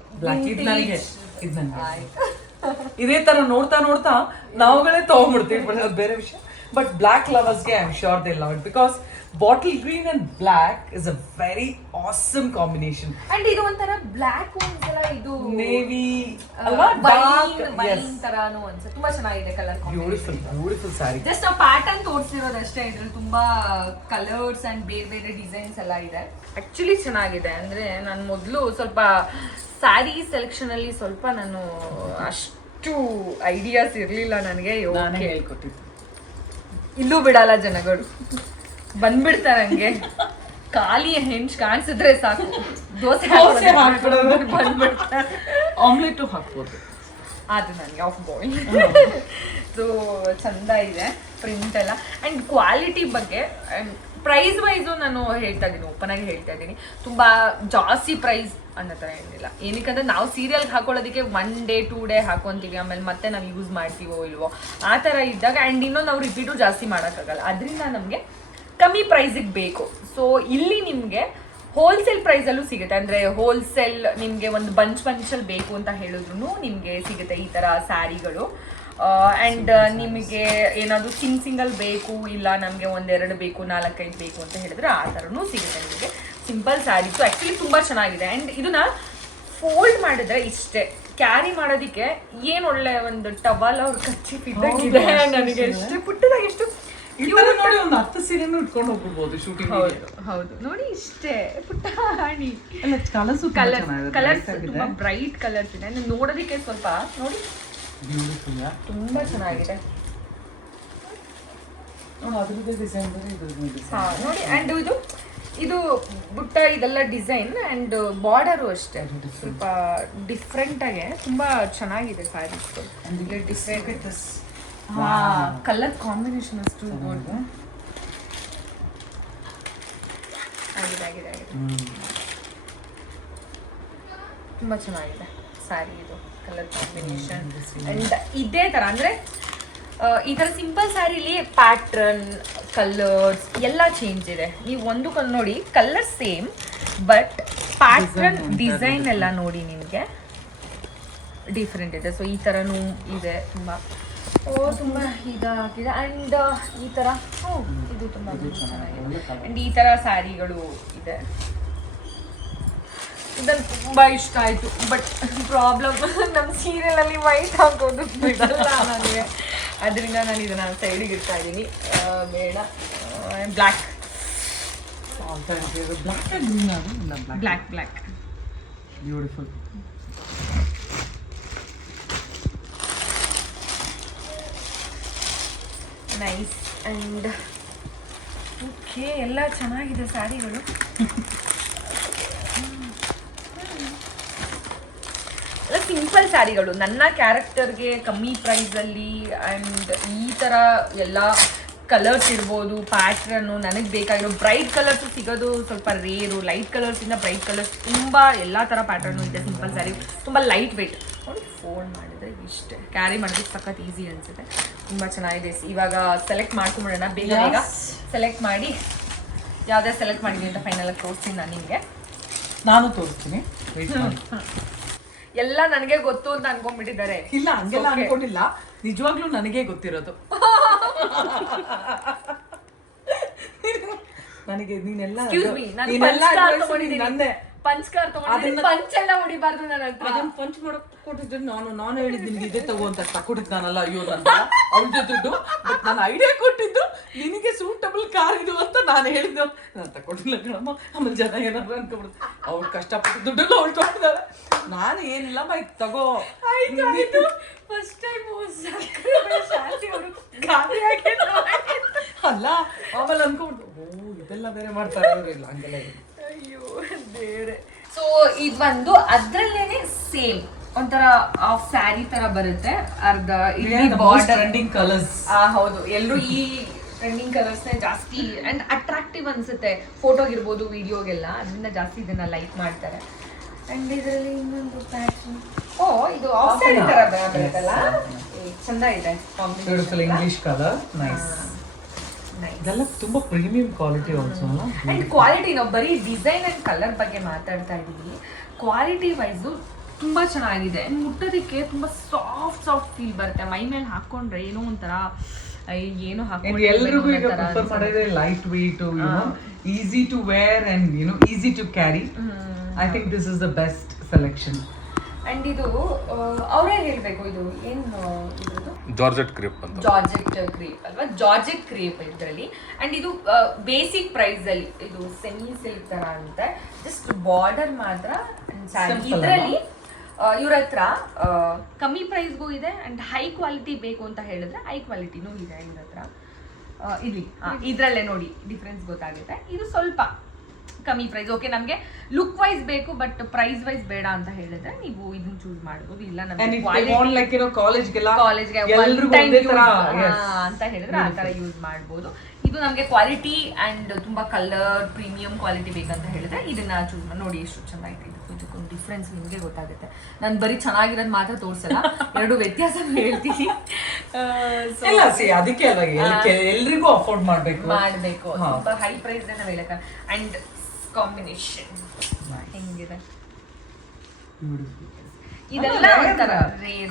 ಇದೇ ತರ ನೋಡ್ತಾ ನೋಡ್ತಾ ನಾವುಗಳೇ ತಗೊಂಡ್ಬಿಡ್ತೀವಿ, ಅದು ಬೇರೆ ವಿಷಯ. ಬಟ್ ಬ್ಲಾಕ್ ಲವರ್ಸ್ಗೆ I am sure they love it because bottle green and black is a very awesome combination. And ಇದು ಒಂಥರ ಬ್ಲಾಕ್ ಒಂದ್ಸಲ ಇದು ನೇವಿ ಅಲ್ವಾ, ವೈನ್ ತರಾನು ಅನ್ಸುತ್ತೆ. ತುಂಬಾ ಚೆನ್ನಾಗಿದೆ colour beautiful beautiful sari. Just ನಾವು ಪ್ಯಾಟರ್ನ್ ತೋರಿಸಿರೋದಷ್ಟೇ, ಇದ್ರಲ್ಲಿ ತುಂಬಾ ಕಲರ್ಸ್ ಅಂಡ್ ಬೇರೆ ಬೇರೆ ಡಿಸೈನ್ಸ್ ಎಲ್ಲ ಇದೆ. ಆಕ್ಚುಲಿ ಚೆನ್ನಾಗಿದೆ. ಅಂದ್ರೆ ನಾನು ಮೊದಲು ಸ್ವಲ್ಪ ಸ್ಯಾರಿ ಸೆಲೆಕ್ಷನ್ ಅಲ್ಲಿ ಸ್ವಲ್ಪ ನಾನು ಅಷ್ಟು ಐಡಿಯಾಸ್ ಇರ್ಲಿಲ್ಲ ನನಗೆ. ಹೇಳ್ಕೊಟ್ಟಿದ್ದು ಇಲ್ಲೂ ಬಿಡಲ್ಲ ಜನಗಳು, ಬಂದ್ಬಿಡ್ತಾರೆ ಹಂಗೆ. ಖಾಲಿ ಹೆಂಚ್ ಕಾಣಿಸಿದ್ರೆ ಸಾಕು, ದೋಸೆ ಬಂದ್ಬಿಡ್ತಾರೆ. ಆಮ್ಲೆಟ್ ಹಾಕ್ಬೋದು, ಅದು ನನಗೆ ಆಫ್ ಬಾಯ್ಲ್. ಸೊ ಚಂದ ಇದೆ ಪ್ರಿಂಟ್ ಎಲ್ಲ. ಅಂಡ್ ಕ್ವಾಲಿಟಿ ಬಗ್ಗೆ ಪ್ರೈಸ್ ವೈಸು ನಾನು ಹೇಳ್ತಾ ಇದ್ದೀನಿ, ಓಪನ್ ಆಗಿ ಹೇಳ್ತಾ ಇದ್ದೀನಿ. ತುಂಬಾ ಜಾಸ್ತಿ ಪ್ರೈಸ್ ಅನ್ನೋ ಥರ ಏನಿಲ್ಲ. ಏನಕ್ಕಂದ್ರೆ ನಾವು ಸೀರಿಯಲ್ಗೆ ಹಾಕೊಳ್ಳೋದಕ್ಕೆ 1 ಡೇ 2 ಡೇ ಹಾಕೊಂತೀವಿ, ಆಮೇಲೆ ಮತ್ತೆ ನಾವು ಯೂಸ್ ಮಾಡ್ತೀವೋ ಇಲ್ವೋ ಆ ಥರ ಇದ್ದಾಗ. ಆ್ಯಂಡ್ ಇನ್ನೂ ನಾವು ರಿಪೀಟು ಜಾಸ್ತಿ ಮಾಡೋಕ್ಕಾಗಲ್ಲ, ಅದರಿಂದ ನಮಗೆ ಕಮ್ಮಿ ಪ್ರೈಸಿಗೆ ಬೇಕು. ಸೊ ಇಲ್ಲಿ ನಿಮಗೆ ಹೋಲ್ಸೇಲ್ ಪ್ರೈಸಲ್ಲೂ ಸಿಗುತ್ತೆ. ಅಂದರೆ ಹೋಲ್ಸೇಲ್ ನಿಮಗೆ ಒಂದು ಬಂಚಲ್ಲಿ ಬೇಕು ಅಂತ ಹೇಳಿದ್ರು ನಿಮಗೆ ಸಿಗುತ್ತೆ ಈ ಥರ ಸ್ಯಾರಿಗಳು. ಆ್ಯಂಡ್ ನಿಮಗೆ ಏನಾದರೂ ಸಿಂಗಲ್ ಬೇಕು, ಇಲ್ಲ ನಮಗೆ 1-2 ಬೇಕು, 4-5 ಬೇಕು ಅಂತ ಹೇಳಿದ್ರೆ ಆ ಥರನೂ ಸಿಗುತ್ತೆ ನಿಮಗೆ. ಸಿಂಪಲ್ ಸ್ಯಾರೀಸು ಆ್ಯಕ್ಚುಲಿ ತುಂಬ ಚೆನ್ನಾಗಿದೆ. ಆ್ಯಂಡ್ ಇದನ್ನ ಫೋಲ್ಡ್ ಮಾಡಿದ್ರೆ ಇಷ್ಟೇ ಕ್ಯಾರಿ ಮಾಡೋದಕ್ಕೆ ಏನು ಒಳ್ಳೆ ಒಂದು ಟವಲ್ ಅವ್ರ ಕಚ್ಚಿ ಇದ್ದಂಗಿದೆ. ನನಗೆ ಎಷ್ಟು ಪುಟ್ಟದಾಗಿ ಎಷ್ಟು ನೋಡಿ ಒಂದು 10 ಸೀರೆನೂ ಇಟ್ಕೊಂಡು ಹೋಗ್ಬಿಡ್ಬೋದು ಶೂಟಿಂಗ್. ಹೌದು ನೋಡಿ, ಇಷ್ಟೇ ಪುಟ್ಟಾಣಿ. ಕಲರ್ಸ್ ತುಂಬಾ ಬ್ರೈಟ್ ಕಲರ್ಸ್ ಇದೆ. ನೋಡೋದಕ್ಕೆ ಸ್ವಲ್ಪ ನೋಡಿ ತುಂಬಾ ಚೆನ್ನಾಗಿದೆ ನೋಡಿ. ಅಂಡ್ ಇದು ಬುಟ್ಟ ಇದೆಲ್ಲ ಡಿಸೈನ್ ಅಂಡ್ ಬಾರ್ಡರು ಅಷ್ಟೇ ಸ್ವಲ್ಪ ಡಿಫ್ರೆಂಟ್ ಆಗಿ ತುಂಬಾ ಚೆನ್ನಾಗಿದೆ ಸ್ಯಾರೀಸ್. ಡಿಫ್ರೆಂಟ್ ಕಲರ್ ಕಾಂಬಿನೇಷನ್ ಅಷ್ಟು ಆಗಿದೆ. ತುಂಬಾ ಚೆನ್ನಾಗಿದೆ ಸ್ಯಾರಿ ಇದು ಕಲರ್ ಕಾಂಬಿನೇಷನ್. ಅಂಡ್ ಇದೇ ತರ ಅಂದ್ರೆ ಈ ತರ ಸಿಂಪಲ್ ಸ್ಯಾರಿಲಿ ಪ್ಯಾಟ್ರನ್ ಕಲರ್ಸ್ ಎಲ್ಲ ಚೇಂಜ್ ಇದೆ. ನೀವು ಒಂದು ನೋಡಿ colour same but pattern design ಎಲ್ಲ ನೋಡಿ ನಿಮಗೆ ಡಿಫ್ರೆಂಟ್ ಇದೆ. ಸೊ ಈ ಥರನೂ ಇದೆ ತುಂಬ ತುಂಬ ಇದಾಗಿದೆ. ಆ್ಯಂಡ್ ಈ ಥರ ಇದು ತುಂಬ ಚೆನ್ನಾಗಿದೆ. ಆ್ಯಂಡ್ ಈ ಥರ ಸ್ಯಾರಿಗಳು ಇದೆ. ಇದನ್ನು ತುಂಬ ಇಷ್ಟ ಆಯಿತು. ಬಟ್ ಪ್ರಾಬ್ಲಮ್ ನಮ್ಮ ಸೀರಿಯಲಲ್ಲಿ ವೈಟ್ ಹಾಕೋದು ಬಿಡಲ್ಲ ನನಗೆ, ಅದರಿಂದ ನಾನು ಇದನ್ನು ಸೈಡಿಗೆ ಇಡ್ತಾ ಇದ್ದೀನಿ. ಬೇಡ black black black beautiful. Nice. And okay ಎಲ್ಲ ಚೆನ್ನಾಗಿದೆ ಸ್ಯಾರಿಗಳು. ಸಿಂಪಲ್ ಸ್ಯಾರಿಗಳು ನನ್ನ ಕ್ಯಾರೆಕ್ಟರ್ಗೆ ಕಮ್ಮಿ ಪ್ರೈಸಲ್ಲಿ. ಆ್ಯಂಡ್ ಈ ಥರ ಎಲ್ಲ ಕಲರ್ಸ್ ಇರ್ಬೋದು, ಪ್ಯಾಟ್ರನ್ನು ನನಗೆ ಬೇಕಾಗಿರೋ ಬ್ರೈಟ್ ಕಲರ್ಸು ಸಿಗೋದು ಸ್ವಲ್ಪ ರೇರು. ಲೈಟ್ ಕಲರ್ಸಿಂದ ಬ್ರೈಟ್ ಕಲರ್ಸ್ ತುಂಬ ಎಲ್ಲ ಥರ ಪ್ಯಾಟ್ರನ್ನು ಇದೆ. ಸಿಂಪಲ್ ಸ್ಯಾರಿ ತುಂಬ ಲೈಟ್ ವೆಯ್ಟ್ ನೋಡಿ. ಫೋಲ್ಡ್ ಮಾಡಿದ್ರೆ ಇಷ್ಟೇ ಕ್ಯಾರಿ ಮಾಡೋದಕ್ಕೆ ಸಖತ್ ಈಸಿ ಅನಿಸುತ್ತೆ. ತುಂಬ ಚೆನ್ನಾಗಿದೆ. ಇವಾಗ ಸೆಲೆಕ್ಟ್ ಮಾಡ್ಕೊಂಬಿಡೋಣ, ಬೇಗ ಬೇಗ ಸೆಲೆಕ್ಟ್ ಮಾಡಿ ಯಾವುದೇ ಸೆಲೆಕ್ಟ್ ಮಾಡಿದ್ವಿ ಅಂತ ಫೈನಲಾಗಿ ತೋರಿಸ್ತೀನಿ ನಾನು ನಿಮಗೆ. ನಾನು ತೋರಿಸ್ತೀನಿ. ಎಲ್ಲ ನನಗೆ ಗೊತ್ತು ಅಂತ ಅನ್ಕೊಂಡ್ಬಿಟ್ಟಿದ್ದಾರೆ. ಇಲ್ಲ ಹಂಗೆಲ್ಲ ಅನ್ಕೊಂಡಿಲ್ಲ, ನಿಜವಾಗ್ಲೂ ನನಗೆ ಗೊತ್ತಿರೋದು. ನನಗೆ ನೀನೆಲ್ಲ ಪಂಚ್ಕಾರ್ ತಗೊಂಡಿದ್ದೀನಿ. ಪಂಚ್ ಎಲ್ಲ ಹೊಡಿಬಾರ್ದು ನನ್ನ ಹತ್ರ. ಅದನ್ನ ಪಂಚ್ ಮಾಡಕ್ ಕೊಟ್ಟಿದ್ರೆ ನಾನು ಹೇಳಿದ್ದೀನಿ ಇದೇ ತಗೋ ಅಂತ ತಕೊಟ್ಟಿದ್ದು ನಾನಲ್ಲ. ಅಯ್ಯೋ ನನ್ನ ಅವ್ಳದ್ದು ದುಡ್ಡು. ಬಟ್ ನಾನು ಐಡಿಯಾ ಕೊಟ್ಟಿದ್ದು ನಿನಗೆ ಸೂಟಬಲ್ ಕಾರ್ ಇದು ಅಂತ ನಾನು ಹೇಳಿದ್ದು. ನಾನು ತಕೊಟ್ಟಿಲ್ಲ ಕಣಮ್ಮ. ಆಮೇಲೆ ಜನ ಏನಾದ್ರು ಅನ್ಕೊಬಿಡುದು ಅವ್ಳು ಕಷ್ಟಪಟ್ಟು ದುಡ್ಡೆಲ್ಲ ಅವಳು ತೊಗೊಂಡಿದ್ದಾಳೆ. ನಾನು ಏನಿಲ್ಲ ಬೈ ತಗೋ. ಫಸ್ಟ್ ಟೈಮ್ ಅಲ್ಲ ಆಮೇಲೆ ಅನ್ಕೊಂಡ್ಬಿಟ್ಟು ಓ ಇದೆಲ್ಲ ಬೇರೆ ಮಾಡ್ತಾರೆ ಇಲ್ಲ ಹಂಗೆಲ್ಲ. ಅಯ್ಯೋ ಬೇರೆ. ಸೊ ಇದು ಒಂದು ಅದ್ರಲ್ಲೇನೆ ಸೇಮ್ ಒಂಥರ ಆಫ್ ಸ್ಯಾರಿ ತರ ಬರುತ್ತೆ, ಅರ್ಧ ಟ್ರೆಂಡಿಂಗ್ ಕಲರ್ಸ್. ಹೌದು, ಎಲ್ಲರೂ ಈ ಟ್ರೆಂಡಿಂಗ್ ಕಲರ್ಸ್ ಜಾಸ್ತಿ ಅಂಡ್ ಅಟ್ರಾಕ್ಟಿವ್ ಅನ್ಸುತ್ತೆ ಫೋಟೋಗಿರ್ಬೋದು, ವಿಡಿಯೋಗೆಲ್ಲ, ಅದರಿಂದ ಜಾಸ್ತಿ ಇದನ್ನ ಲೈಕ್ ಮಾಡ್ತಾರೆ. ಅಂಡ್ ಇದರಲ್ಲಿ ಇನ್ನೊಂದು ಪ್ಯಾಟರ್ನ್, ಇದು ಆಫ್ ಸ್ಯಾರಿ ತರ ಬರುತ್ತಲ್ಲ, ಚಂದ ಇದೆ. Beautiful English colour, nice. ಇದೆಲ್ಲ ತುಂಬಾ premium quality also. And quality, ನಾವು ಬರೀ ಡಿಸೈನ್ ಅಂಡ್ ಕಲರ್ ಬಗ್ಗೆ ಮಾತಾಡ್ತಾ ಇದೀವಿ, ಕ್ವಾಲಿಟಿ ವೈಸು ತುಂಬಾ ಚೆನ್ನಾಗಿದೆ. ಮುಟ್ಟೋದಕ್ಕೆ ತುಂಬಾ ಸಾಫ್ಟ್ ಫೀಲ್ ಬರುತ್ತೆ, ಮೈ ಮೇಲೆ ಹಾಕೊಂಡ್ರೆ ಏನೋ ಒಂಥರ ಏನು ಹಾಕೊಂಡು ಎಲ್ರಿಗೂ ಈಗ ಪ್ರಿಫರ್ ಮಾಡಿದ್ರೆ light weight, easy to wear and easy to carry. I think this is the best selection. And ಇದು ಅವರೇ ಹೇಳ್ಬೇಕು, ಇದು ಏನು ಇದ್ರದ್ದು, ಜಾರ್ಜೆಟ್ ಕ್ರೇಪ್ ಅಂತ. ಜಾರ್ಜೆಟ್ ಕ್ರೇಪ್ ಅಲ್ವಾ, ಜಾರ್ಜೆಟ್ ಕ್ರೇಪ್ ಇದರಲ್ಲಿ. ಅಂಡ್ ಇದು ಬೇಸಿಕ್ ಪ್ರೈಸ್ ಅಲ್ಲಿ, ಇದು ಸೆಮಿ ಸಿಲ್ಕ್ ತರ ಅಂತ, ಜಸ್ಟ್ ಬಾರ್ಡರ್ ಮಾತ್ರ. ಇದರಲ್ಲಿ ಇವ್ರ ಹತ್ರ ಕಮ್ಮಿ ಪ್ರೈಸ್ಗೂ ಇದೆ ಅಂಡ್ ಹೈ ಕ್ವಾಲಿಟಿ ಬೇಕು ಅಂತ ಹೇಳಿದ್ರೆ ಹೈ ಕ್ವಾಲಿಟಿನೂ ಇದೆ ಇವ್ರ ಹತ್ರ. ಇಲ್ಲಿ ಇದ್ರಲ್ಲೇ ನೋಡಿ ಡಿಫ್ರೆನ್ಸ್ ಗೊತ್ತಾಗುತ್ತೆ. ಇದು ಸ್ವಲ್ಪ ಕಮ್ಮಿ ಪ್ರೈಸ್, ಓಕೆ ನಮ್ಗೆ ಲುಕ್ ವೈಸ್ ಬೇಕು ಬಟ್ ಪ್ರೈಸ್ ವೈಸ್ ಬೇಡ ಅಂತ ಹೇಳಿದ್ರೆ ನೀವು ಇದನ್ನ ಚೂಸ್ ಮಾಡಬಹುದು. ಇಲ್ಲ ನಮ್ಗೆ ಕಾಲೇಜ್ಗೆ ಅಂತ ಹೇಳಿದ್ರೆ ಆ ತರ ಯೂಸ್ ಮಾಡಬಹುದು. ಇದು ನಮ್ಗೆ ಕ್ವಾಲಿಟಿ ಅಂಡ್ ತುಂಬಾ ಕಲರ್ ಪ್ರೀಮಿಯಂ ಕ್ವಾಲಿಟಿ ಬೇಕಂತ ಹೇಳಿದ್ರೆ ಇದನ್ನ ಚೂಸ್ ಮಾಡಿ. ನೋಡಿ ಎಷ್ಟು ಚೆನ್ನಾಗಿದೆ, ಇದಕ್ಕೊಂದು ಡಿಫ್ರೆನ್ಸ್ ನಿಮ್ಗೆ ಗೊತ್ತಾಗುತ್ತೆ. ನಾನು ಬರೀ ಚೆನ್ನಾಗಿರೋದು ಮಾತ್ರ ತೋರಿಸಲ್ಲ, ಎರಡು ವ್ಯತ್ಯಾಸ ಹೇಳ್ತೀನಿ. ಅದಕ್ಕೆ ಎಲ್ರಿಗೂ ಅಫೋರ್ಡ್ ಮಾಡ್ಬೇಕು ತುಂಬಾ ಹೈ ಪ್ರೈಸ್ ನಾವು ಹೇಳಕ. ಅಂಡ್ ಕಾಂಬಿನೇಷನ್ ಹೆಂಗಿದೆ, ಇದೆಲ್ಲ ಒಂಥರ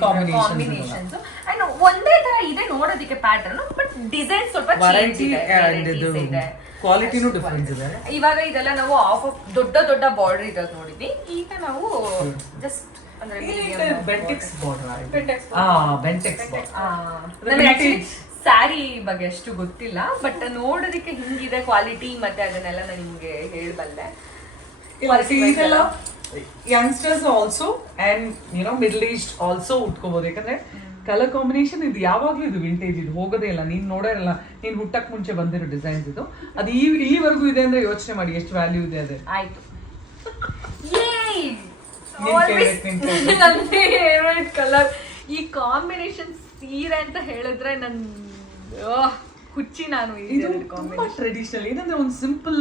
ಕಾಂಬಿನೇಷನ್ಸ್ ಅಂಡ್ ಒಂದೇ ತರ ಇದೆ ನೋಡೋದಕ್ಕೆ ಪ್ಯಾಟರ್ನ್, ಬಟ್ ಡಿಸೈನ್ ಸ್ವಲ್ಪ ಚೇಂಜ್ ಇದೆ, ಕ್ವಾಲಿಟಿನೂ ಡಿಫರೆನ್ಸ್ ಇದೆ. ಇವಾಗ ಇದೆಲ್ಲ ನಾವು ಆಫ್ ದೊಡ್ಡ ದೊಡ್ಡ ಬಾರ್ಡರ್ ಇರೋದು ನೋಡಿದ್ವಿ, ಈಗ ನಾವು ಜಸ್ಟ್ ಅಂದ್ರೆ ಸ್ಯಾರಿ ಬಗ್ಗೆ ಅಷ್ಟು ಗೊತ್ತಿಲ್ಲ, ಬಟ್ ನೋಡೋದಕ್ಕೆ ಹಿಂಗಿದೆ ಕ್ವಾಲಿಟಿ ಮತ್ತೆ ಅದನ್ನೆಲ್ಲ ನಾನು ನಿಮ್ಗೆ ಹೇಳ್ಬಲ್ಲೆ. Youngsters also and middle east also ಉಟ್ಕೋಬಹುದು, ಯಾಕಂದ್ರೆ ಕಲರ್ ಕಾಂಬಿನೇಷನ್ ಇದು ಯಾವಾಗ್ಲೂ ಇದು ವಿಂಟೇಜ್, ಇದು ಹೋಗೋದೇ ಇಲ್ಲ. ನೀನ್ ನೋಡೋರಲ್ಲ, ನೀನ್ ಹುಟ್ಟಕ್ ಮುಂಚೆ ಬಂದಿರೋ ಡಿಸೈನ್ಸ್ ಇದು, ಅದು ಇಲ್ಲಿವರೆಗೂ ಇದೆ ಅಂದ್ರೆ ಯೋಚನೆ ಮಾಡಿ ಎಷ್ಟು ವ್ಯಾಲ್ಯೂ ಇದೆ ಅದೇ. ಆಯ್ತು, ಕಲರ್ ಈ ಕಾಂಬಿನೇಷನ್ ಸೀರೆ ಅಂತ ಹೇಳಿದ್ರೆ ನನ್ ಹುಚ್ಚಿ. ನಾನು ತುಂಬಾ ಟ್ರೆಡಿಷನಲ್, ಏನಂದ್ರೆ ಒಂದು ಸಿಂಪಲ್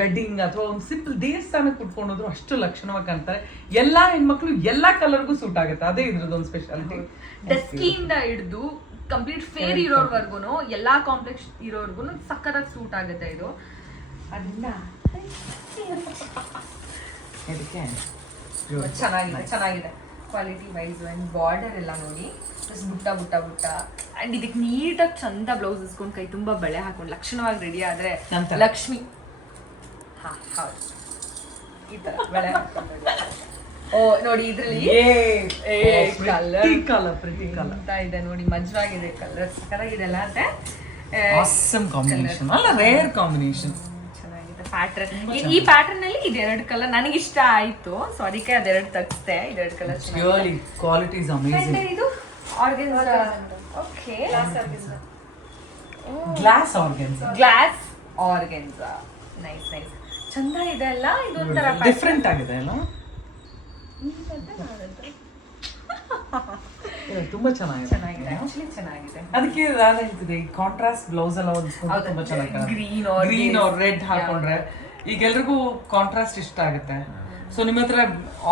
ವೆಡ್ಡಿಂಗ್ ಅಥವಾ ಒಂದು ಸಿಂಪಲ್ ದೇವಸ್ಥಾನಕ್ಕೆ ಉಟ್ಕೊಂಡೋದ್ರು ಅಷ್ಟು ಲಕ್ಷಣವಾಗಿ ಕಾಣ್ತಾರೆ. ಎಲ್ಲಾ ಹೆಣ್ಮಕ್ಳು ಎಲ್ಲಾ ಕಲರ್ಗೂ ಸೂಟ್ ಆಗುತ್ತೆ, ಅದೇ ಇದ್ರದ್ದು ಒಂದು ಸ್ಪೆಷಾಲಿಟಿ. ಡಸ್ಕಿಯಿಂದ ಹಿಡಿದು ಕಂಪ್ಲೀಟ್ ಫೇರ್ ಇರೋರ್ವರ್ಗು, ಎಲ್ಲಾ ಕಾಂಪ್ಲೆಕ್ಸ್ ಇರೋರ್ಗು ಸಕ್ಕತ್ತಾಗಿ ಸೂಟ್ ಆಗುತ್ತೆ ಇದು. ಅದನ್ನ ಚೆನ್ನಾಗಿದೆ ಕ್ವಾಲಿಟಿ ವೈಸ್. ಅಂಡ್ ಬಾರ್ಡರ್ ಎಲ್ಲ ನೋಡಿ, ಜಸ್ಟ್ ಬುಟ್ಟ ಅಂಡ್ ಇದಕ್ಕೆ ನೀಟಾಗಿ ಚಂದ ಬ್ಲೌಸ್ ಇಸ್ಕೊಂಡು ಕೈ ತುಂಬಾ ಬಳೆ ಹಾಕೊಂಡು ಲಕ್ಷಣವಾಗಿ ರೆಡಿ ಆದ್ರೆ ಲಕ್ಷ್ಮಿ. ಹೌದು, ಈ ತರ ಬಳೆ ಹಾಕೊಂಡು ನೋಡಿ. ಇದ್ರಲ್ಲಿ ಕಲರ್ ಇದೆ ನೋಡಿ, ಮಜವಾಗಿದೆ ಕಲರ್, ಸಕ್ಕತ್ತಾಗಿದೆ ಅಲ್ಲ. ಮತ್ತೆ ರೇರ್ ಕಾಂಬಿನೇಷನ್ ಪ್ಯಾಟರ್ನ್, ಈ ಪ್ಯಾಟರ್ನ್ ಅಲ್ಲಿ ಇದೆರಡು ಕಲರ್ ನನಗೆ ಇಷ್ಟ ಆಯ್ತು, ಸೊ ಅದಕ್ಕೆ ಅದೆರಡು ತೆಗ್ಸ್ದೆ. ಇದೆರಡು ಕಲರ್ ಕ್ವಾಲಿಟಿ ಇಸ್ ಅಮೇಜಿಂಗ್. ಇದು organza, okay, glass organza, nice. ಚಂದ ಇದೆ ಅಲ್ಲ, ಇದೊಂಥರ ಡಿಫರೆಂಟ್ ಆಗಿದೆ ಅಲ್ಲ, ತುಂಬಾ ಚೆನ್ನಾಗಿದೆ. ಅದಕ್ಕೆ ಹೇಳ್ತಿದೆ ಕಾಂಟ್ರಾಸ್ಟ್ ಬ್ಲೌಸ್ ಎಲ್ಲ ತುಂಬಾ ಚೆನ್ನಾಗಿ, ಗ್ರೀನ್ ಆರ್ ರೆಡ್ ಹಾಕೊಂಡ್ರೆ ಈಗ ಎಲ್ರಿಗೂ ಕಾಂಟ್ರಾಸ್ಟ್ ಇಷ್ಟ ಆಗುತ್ತೆ. ಸೊ ನಿಮ್ಮ ಹತ್ರ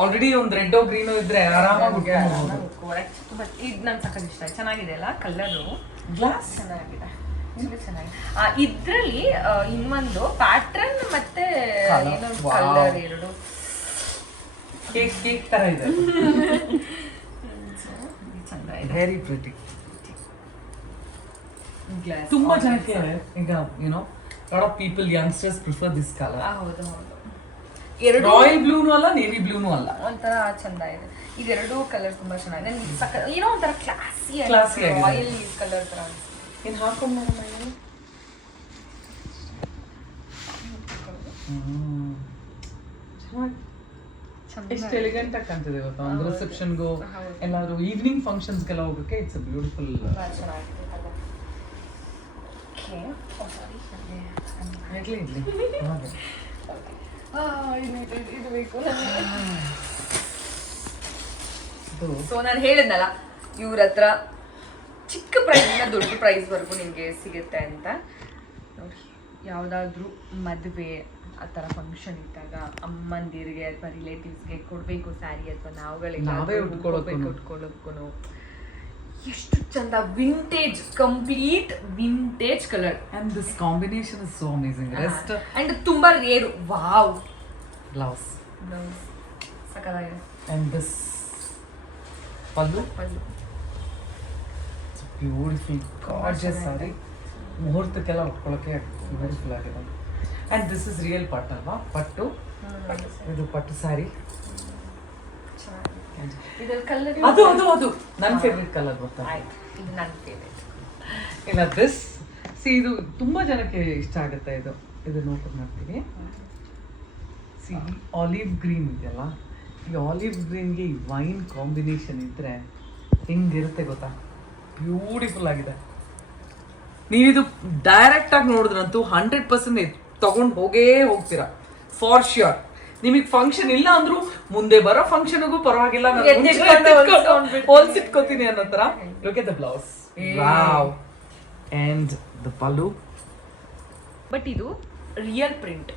ಆಲ್ರೆಡಿ ಒಂದು ರೆಡ್ ಗ್ರೀನ್ ಇದ್ರೆ ಆರಾಮಾಗಿ ಇದು ನನ್ ಸಖತ್ ಇಷ್ಟ ಆಯ್ತು. ಚೆನ್ನಾಗಿದೆ ಅಲ್ಲ ಕಲರು, ಗ್ಲಾಸ್ ಚೆನ್ನಾಗಿದೆ. ಇದ್ರಲ್ಲಿ ಇನ್ನೊಂದು ಪ್ಯಾಟರ್ನ್ ಮತ್ತೆ ಏನೋ ಕಲರ್ ಎರಡು ಕೇಕ್ ತರ ಇದೆ. Very pretty. ತುಂಬಾ ಜನಕ್ಕೆ ಈಗ lot of people youngsters prefer this colour. ಹೌದು, ರಾಯಲ್ ಬ್ಲೂನು ಅಲ್ಲ, ನೇವಿ ಬ್ಲೂನು ಅಲ್ಲ, ಒಂಥರ ಚಂದ ಇದೆ. ಇದೆರಡು ಕಲರ್ ತುಂಬಾ ಚೆನ್ನಾಗಿದೆ, ಏನೋ ಒಂಥರ ಕ್ಲಾಸಿ ರಾಯಲ್ ಕಲರ್ ತರ. ಏನ್ ಹಾಕೊಂಡು ಎಷ್ಟು ಎಲಿಗೆಂಟ್ ಆಗಿ ಕಾಣ್ತಿದೆ ಗೊತ್ತಾ. ಒಂದು ರಿಸೆಪ್ಷನ್ಗೂ ಎಲ್ಲಾದ್ರೂ ಈವ್ನಿಂಗ್ ಫಂಕ್ಷನ್ಸ್ಗೆಲ್ಲ ಹೋಗೋಕೆ ಇಟ್ಸ್ ಅ ಬ್ಯೂಟಿಫುಲ್. ಸೊ ನಾನು ಹೇಳಿದ್ನಲ್ಲ ಇವ್ರ ಹತ್ರ ಚಿಕ್ಕ ಪ್ರೈಸಿಂದ ದೊಡ್ಡ ಪ್ರೈಸ್ವರೆಗೂ ನಿಮಗೆ ಸಿಗುತ್ತೆ ಅಂತ. ನೋಡಿ, ಯಾವುದಾದ್ರೂ ಮದುವೆ ಆ ಥರ ಫಂಕ್ಷನ್ ಇದ್ದಾಗ ಅಮ್ಮಂದಿರಿಗೆ ಅಥವಾ ರಿಲೇಟಿವ್ಸ್ಗೆ ಕೊಡಬೇಕು ಸ್ಯಾರಿ, ಅಥವಾ ನಾವೇ ಉಟ್ಕೊಳ್ಳೋಕ್ಕೂ ಎಷ್ಟು ಚಂದ. Vintage, complete vintage colour. And this combination is so amazing. Rest and ತುಂಬಾ ರೇರು. Wow, blouse. ಸಕಲಾಗಿದೆ. And this pallu. It's a beautiful, gorgeous saree. ಮುಹೂರ್ತಕ್ಕೆಲ್ಲ ಉಟ್ಕೊಳ್ಳೋಕೆ ಬ್ಯೂಟಿಫುಲ್ ಆಗಿದೆ. And this is real ಪಟ್ಟು ಅಲ್ವಾ? ಪಟ್ಟು. ಇದು ಪಟ್ಟು ಸ್ಯಾರಿ. ಅದು ನನ್ನ ಫೇವ್ರೆಟ್ ಕಲರ್ ಗೊತ್ತಾ? ಇದು ನನ್ನ ಫೇವ್ರೆಟ್. ಇಲ್ಲ, ದಿಸ್ ಇದು ತುಂಬಾ ಜನಕ್ಕೆ ಇಷ್ಟ ಆಗುತ್ತೆ. ಇದು ನೋಟ್ ಮಾಡ್ತೀವಿ. ಆಲಿವ್ ಗ್ರೀನ್ ಇದೆಯಲ್ಲ, ಈ ಆಲಿವ್ ಗ್ರೀನ್ಗೆ ಈ ವೈನ್ ಕಾಂಬಿನೇಷನ್ ಇದ್ರೆ ಹಿಂಗಿರುತ್ತೆ ಗೊತ್ತಾ? ಬ್ಯೂಟಿಫುಲ್ ಆಗಿದೆ. ನೀವಿದು ಡೈರೆಕ್ಟ್ ಆಗಿ ನೋಡಿದ್ರಂತೂ 100% ತಗೊಂಡು ಹೋಗ್ತೀರಾ ಫಾರ್ ಶ್ಯೂರ್. ನಿಮಗೆ ಫಂಕ್ಷನ್ ಇಲ್ಲ ಅಂದ್ರೂ ಮುಂದೆ ಬರೋ ಫಂಕ್ಷನ್ಗೂ ಪರವಾಗಿಲ್ಲ, ಹೋಲ್ಸಿಟ್ಕೋತೀನಿ ಅನ್ನೋ ತರ. Look at the blouse. Wow. And the pallu. But ಇದು ರಿಯಲ್ ಪ್ರಿಂಟ್.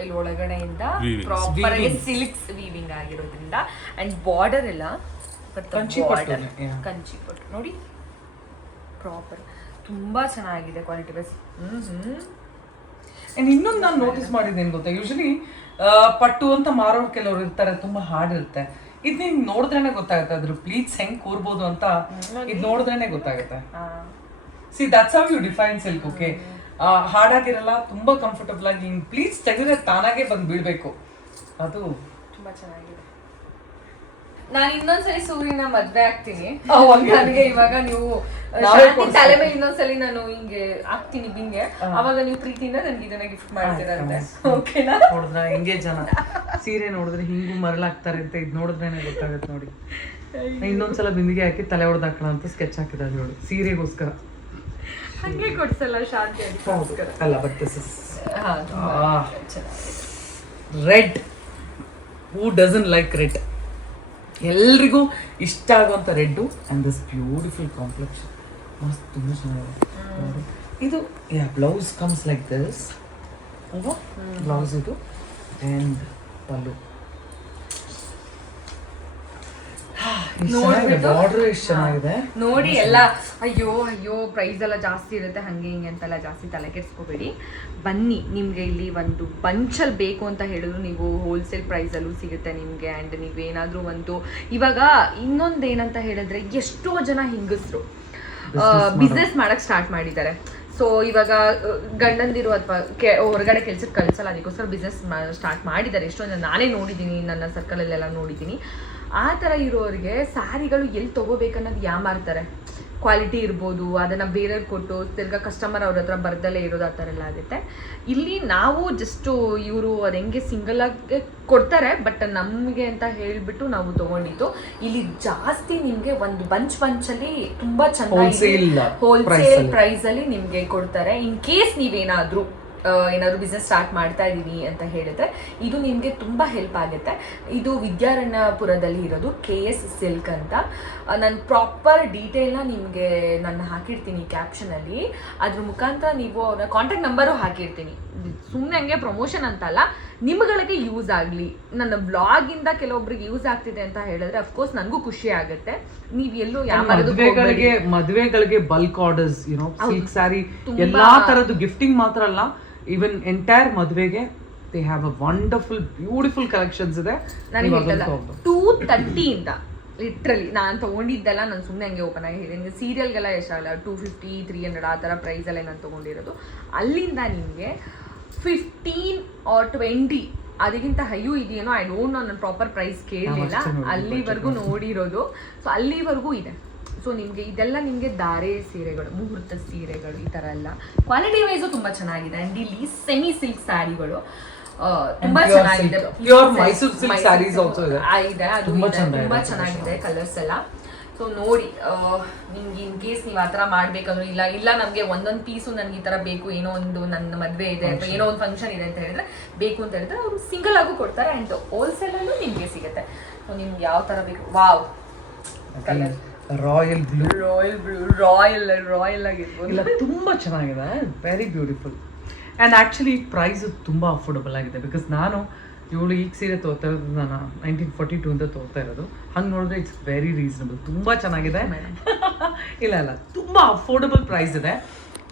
ಇಲ್ಲಿ ಒಳಗಡೆಯಿಂದ ಪ್ರಾಪರ್ ಆಗಿ ಸಿಲ್ಕ್ಸ್ ವೀವಿಂಗ್ ಆಗಿರೋದ್ರಿಂದ. ಅಂಡ್ ಬಾರ್ಡರ್ ಎಲ್ಲ ಕಂಚಿ ಪಟ್ಟು ನೋಡಿ, ಪ್ರಾಪರ್ ತುಂಬಾ ಚೆನ್ನಾಗಿದೆ ಕ್ವಾಲಿಟಿ ವೈಸ್. ಇನ್ನೊಂದು ನಾನು ನೋಟಿಸ್ ಮಾಡಿದ್ದೇನೆ ಗೊತ್ತಾ, ಯೂಶಲಿ ಪಟ್ಟು ಅಂತ ಮಾರೋರು ಕೆಲವರು ಇರ್ತಾರೆ, ತುಂಬಾ ಹಾರ್ಡ್ ಇರುತ್ತೆ. ಇದು ನಿಮ್ಗೆ ನೋಡಿದ್ರೇನೆ ಗೊತ್ತಾಗುತ್ತೆ ಅದ್ರ ಪ್ಲೀಟ್ಸ್ ಹೆಂಗ್ ಕೂರ್ಬೋದು ಅಂತ. ಇದು ನೋಡಿದ್ರೇನೆ ಗೊತ್ತಾಗುತ್ತೆ. See that's how you define silk. Okay, hard ಆಗಿರಲ್ಲ, ತುಂಬಾ ಕಂಫರ್ಟಬಲ್ ಆಗಿ ಹಿಂಗ್ ಪ್ಲೀಟ್ಸ್ ತೆಗೆದ್ರೆ ತಾನಾಗೆ ಬಂದು ಬೀಳ್ಬೇಕು. ಅದು ತುಂಬಾ ಚೆನ್ನಾಗಿದೆ. ನಾನು ಇನ್ನೊಂದ್ಸಲಿ ಸೂರ್ಯನ ಮದ್ವೆ ಆಗ್ತೀನಿ. ನನಗೆ ಇವಾಗ ನೀವು ತಲೆ ಮೇಲೆ ಇನ್ನೊಂದ್ಸಲಿ ನಾನು ಹಿಂಗೆ ಆಗ್ತೀನಿ ಬಿಂಗೆ, ಅವಾಗ ನೀವು ಪ್ರೀತಿಯಿಂದ ನನ್ಗೆ ಇದನ್ನ ಗಿಫ್ಟ್ ಮಾಡ್ತೀರಂತೆ. ಓಕೆನಾ? ನೋಡಿದ್ರ ಹಿಂಗೆ ಜನ ಸೀರೆ ನೋಡಿದ್ರೆ ಹಿಂಗೂ ಮರಳಾಗ್ತಾರೆ ಅಂತ ಇದು ನೋಡಿದ್ರೇನೆ ಗೊತ್ತಾಗತ್ತೆ. ನೋಡಿ, ಇನ್ನೊಂದ್ಸಲ ಬಿಂದಿಗೆ ಹಾಕಿ ತಲೆ ಹೊಡೆದಾಕೋಣ ಅಂತ ಸ್ಕೆಚ್ ಹಾಕಿದ್ದಾರೆ ನೋಡಿ, ಸೀರೆಗೋಸ್ಕರ. ಹಂಗೆ ಕೊಡ್ಸಲ್ಲ ಶಾಂತಿ ಅಲ್ಲ. But this is red. Who doesn't like red? ಎಲ್ರಿಗೂ ಇಷ್ಟ ಆಗುವಂಥ red. And this beautiful complexion ಮಸ್ತ್, ತುಂಬ ಚೆನ್ನಾಗಿದೆ. ಇದು ಬ್ಲೌಸ್ ಕಮ್ಸ್ ಲೈಕ್ ದಿಸ್ ಅಲ್ವಾ? ಬ್ಲೌಸ್ ಇದು ಆ್ಯಂಡ್ ಪಲ್ಲು. ಬಾರ್ಡರ್ ಎಷ್ಟು ಚೆನ್ನಾಗಿದೆ ನೋಡಿ. ಎಲ್ಲ ಅಯ್ಯೋ ಪ್ರೈಸ್ ಎಲ್ಲ ಜಾಸ್ತಿ ಇರುತ್ತೆ ಹಂಗೆ ಹಿಂಗೆ ಅಂತೆಲ್ಲ ಜಾಸ್ತಿ ತಲೆ ಕೆಡಿಸ್ಕೋಬೇಡಿ. ಬನ್ನಿ, ನಿಮಗೆ ಇಲ್ಲಿ ಒಂದು ಬಂಚಲ್ಲಿ ಬೇಕು ಅಂತ ಹೇಳಿದ್ರು ನೀವು ಹೋಲ್ಸೇಲ್ ಪ್ರೈಸಲ್ಲೂ ಸಿಗುತ್ತೆ ನಿಮಗೆ. ಆ್ಯಂಡ್ ನೀವೇನಾದರೂ ಇವಾಗ ಇನ್ನೊಂದು ಏನಂತ ಹೇಳಿದ್ರೆ, ಎಷ್ಟೋ ಜನ ಹೆಂಗಸರು ಬಿಸ್ನೆಸ್ ಮಾಡಕ್ಕೆ ಸ್ಟಾರ್ಟ್ ಮಾಡಿದ್ದಾರೆ. ಸೊ ಇವಾಗ ಗಂಡಂದಿರು ಅಥವಾ ಹೊರಗಡೆ ಕೆಲ್ಸಕ್ಕೆ ಕಳಿಸಲ್ಲ, ಅದಕ್ಕೋಸ್ಕರ ಬಿಸ್ನೆಸ್ ಸ್ಟಾರ್ಟ್ ಮಾಡಿದ್ದಾರೆ. ಎಷ್ಟೊಂದು ನಾನೇ ನೋಡಿದ್ದೀನಿ, ನನ್ನ ಸರ್ಕಲಲ್ಲೆಲ್ಲ ನೋಡಿದ್ದೀನಿ. ಆ ಥರ ಇರೋರಿಗೆ ಸ್ಯಾರಿಗಳು ಎಲ್ಲಿ ತೊಗೋಬೇಕನ್ನೋದು ಯಾಮಾರ್ತಾರೆ. ಕ್ವಾಲಿಟಿ ಇರ್ಬೋದು, ಅದನ್ನು ಬೇರೆಯವ್ರಿಗೆ ಕೊಟ್ಟು ತಿರ್ಗಾ ಕಸ್ಟಮರ್ ಅವ್ರ ಹತ್ರ ಬರ್ದಲ್ಲೇ ಇರೋದು, ಆ ಥರ ಎಲ್ಲ ಆಗುತ್ತೆ. ಇಲ್ಲಿ ನಾವು ಜಸ್ಟು ಇವರು ಅದು ಹೆಂಗೆ ಸಿಂಗಲ್ ಆಗಿ ಕೊಡ್ತಾರೆ, ಬಟ್ ನಮಗೆ ಅಂತ ಹೇಳಿಬಿಟ್ಟು ನಾವು ತೊಗೊಂಡಿದ್ದು. ಇಲ್ಲಿ ಜಾಸ್ತಿ ನಿಮಗೆ ಒಂದು ಬಂಚಲ್ಲಿ ತುಂಬ ಚೆನ್ನಾಗಿ ಹೋಲ್ಸೇಲ್ ಪ್ರೈಸಲ್ಲಿ ನಿಮಗೆ ಕೊಡ್ತಾರೆ. ಇನ್ ಕೇಸ್ ನೀವೇನಾದರೂ ಬಿಸ್ನೆಸ್ ಸ್ಟಾರ್ಟ್ ಮಾಡ್ತಾ ಇದ್ದೀವಿ ಅಂತ ಹೇಳಿದ್ರೆ ಇದು ನಿಮಗೆ ತುಂಬ ಹೆಲ್ಪ್ ಆಗುತ್ತೆ. ಇದು ವಿದ್ಯಾರಣ್ಯಪುರದಲ್ಲಿ ಇರೋದು KS ಸಿಲ್ಕ್ ಅಂತ. ನಾನು ಪ್ರಾಪರ್ ಡೀಟೇಲ್ನ ನಿಮಗೆ ನಾನು ಹಾಕಿರ್ತೀನಿ ಕ್ಯಾಪ್ಷನಲ್ಲಿ. ಅದ್ರ ಮುಖಾಂತರ ನೀವು ಅವರ ಕಾಂಟ್ಯಾಕ್ಟ್ ನಂಬರು ಹಾಕಿರ್ತೀನಿ. ಸುಮ್ಮನೆ ಹಂಗೆ ಪ್ರಮೋಷನ್ ಅಂತಲ್ಲ, ನಿಮ್ಗಳಿಗೆ ಯೂಸ್ ಆಗಲಿ. ನನ್ನ ಬ್ಲಾಗಿಂದ ಕೆಲವೊಬ್ರಿಗೆ ಯೂಸ್ ಆಗ್ತಿದೆ ಅಂತ ಹೇಳಿದ್ರೆ ಅಫ್ಕೋರ್ಸ್ ನನಗೂ ಖುಷಿ ಆಗುತ್ತೆ. ನೀವು ಎಲ್ಲೋ ಮದುವೆಗಳಿಗೆ ಬಲ್ಕ್ ಆರ್ಡರ್ಸ್, ಸಿಲ್ಕ್ ಸ್ಯಾರಿ ಎಲ್ಲಾ ತರದ್ದು ಗಿಫ್ಟಿಂಗ್ ಮಾತ್ರ ಅಲ್ಲ, ಈವನ್ ಎಂಟೈರ್ ಮದುವೆಗೆ they have a wonderful beautiful collections ಇದೆ. ನನಗೆ 230 ಇಂದ ಲಿಟ್ರಲಿ ನಾನು ತೊಗೊಂಡಿದ್ದೆಲ್ಲ ನಾನು ಸುಮ್ಮನೆ ಹಂಗೆ ಓಪನ್ ಆಗಿ ಹೇಳಿದ್ದೀನಿ. ಸೀರಿಯಲ್ಗೆಲ್ಲ ಎಷ್ಟಾಗಲ್ಲ, 250, 300 ಆ ಥರ ಪ್ರೈಸಲ್ಲೇ ನಾನು ತೊಗೊಂಡಿರೋದು. ಅಲ್ಲಿಂದ ನಿಮಗೆ 15 or 20 ಅದಕ್ಕಿಂತ ಹೈಯೂ ಇದೆಯೇನೋ, ಐ ಡೋಂಟ್ ನೋ, ನಾನು ಪ್ರಾಪರ್ ಪ್ರೈಸ್ ಕೇಳಲಿಲ್ಲ. ಅಲ್ಲಿವರೆಗೂ ನೋಡಿರೋದು. ಸೊ ಅಲ್ಲಿವರೆಗೂ ಇದೆ. ಸೊ ನಿಮಗೆ ಇದೆಲ್ಲ ನಿಮಗೆ ಧಾರೆ ಸೀರೆಗಳು, ಮುಹೂರ್ತ ಸೀರೆಗಳು, ಈ ಥರ ಎಲ್ಲ ಕ್ವಾಲಿಟಿ ವೈಸು ತುಂಬ ಚೆನ್ನಾಗಿದೆ. ಆ್ಯಂಡ್ ಇಲ್ಲಿ ಸೆಮಿ ಸಿಲ್ಕ್ ಸ್ಯಾರಿಗಳು ತುಂಬಾ ಚೆನ್ನಾಗಿದೆ. ಮೈಸೂರು ಸಿಲ್ಕ್ ಸ್ಯಾರೀಸ್ ಆಲ್ಸೋ ಇದೆ, ಅದು ತುಂಬಾ ಚೆನ್ನಾಗಿದೆ ಕಲರ್ಸ್ ಎಲ್ಲ. ಸೊ ನೋಡಿ, ನಿಮ್ಗೆ ಇನ್ ಕೇಸ್ ನೀವು ಆ ಥರ ಮಾಡ್ಬೇಕಂದ್ರೆ, ಇಲ್ಲ ನಮಗೆ ಒಂದೊಂದು ಪೀಸು ನನಗೆ ಈ ಥರ ಬೇಕು, ಏನೋ ಒಂದು ನನ್ನ ಮದುವೆ ಇದೆ ಅಥವಾ ಏನೋ ಒಂದು ಫಂಕ್ಷನ್ ಇದೆ ಅಂತ ಹೇಳಿದ್ರೆ ಬೇಕು ಅಂತ ಹೇಳಿದ್ರೆ ಅವರು ಸಿಂಗಲ್ ಆಗು ಕೊಡ್ತಾರೆ. ಆ್ಯಂಡ್ ಹೋಲ್ಸೇಲಲ್ಲೂ ನಿಮಗೆ ಸಿಗುತ್ತೆ. ಸೊ ನಿಮ್ಗೆ ಯಾವ ಥರ ಬೇಕು. Wow, royal blue. ರಾಯಲ್ ಆಗಿರ್ಬೋದು. ಇಲ್ಲ ತುಂಬಾ ಚೆನ್ನಾಗಿದೆ, very beautiful. And actually price ತುಂಬ ಅಫೋರ್ಡಬಲ್ ಆಗಿದೆ. ಬಿಕಾಸ್ ನಾನು ಇವಳು ಈಗ ಸೀರೆ ತೋರ್ತಾ ಇರೋದು ನಾನು 1942 ಅಂತ ತೋರ್ತಾ ಇರೋದು. ಹಂಗೆ ನೋಡಿದ್ರೆ ಇಟ್ಸ್ ವೆರಿ ರೀಸನಬಲ್, ತುಂಬ ಚೆನ್ನಾಗಿದೆ. ಇಲ್ಲ ತುಂಬ ಅಫೋರ್ಡಬಲ್ ಪ್ರೈಸ್ ಇದೆ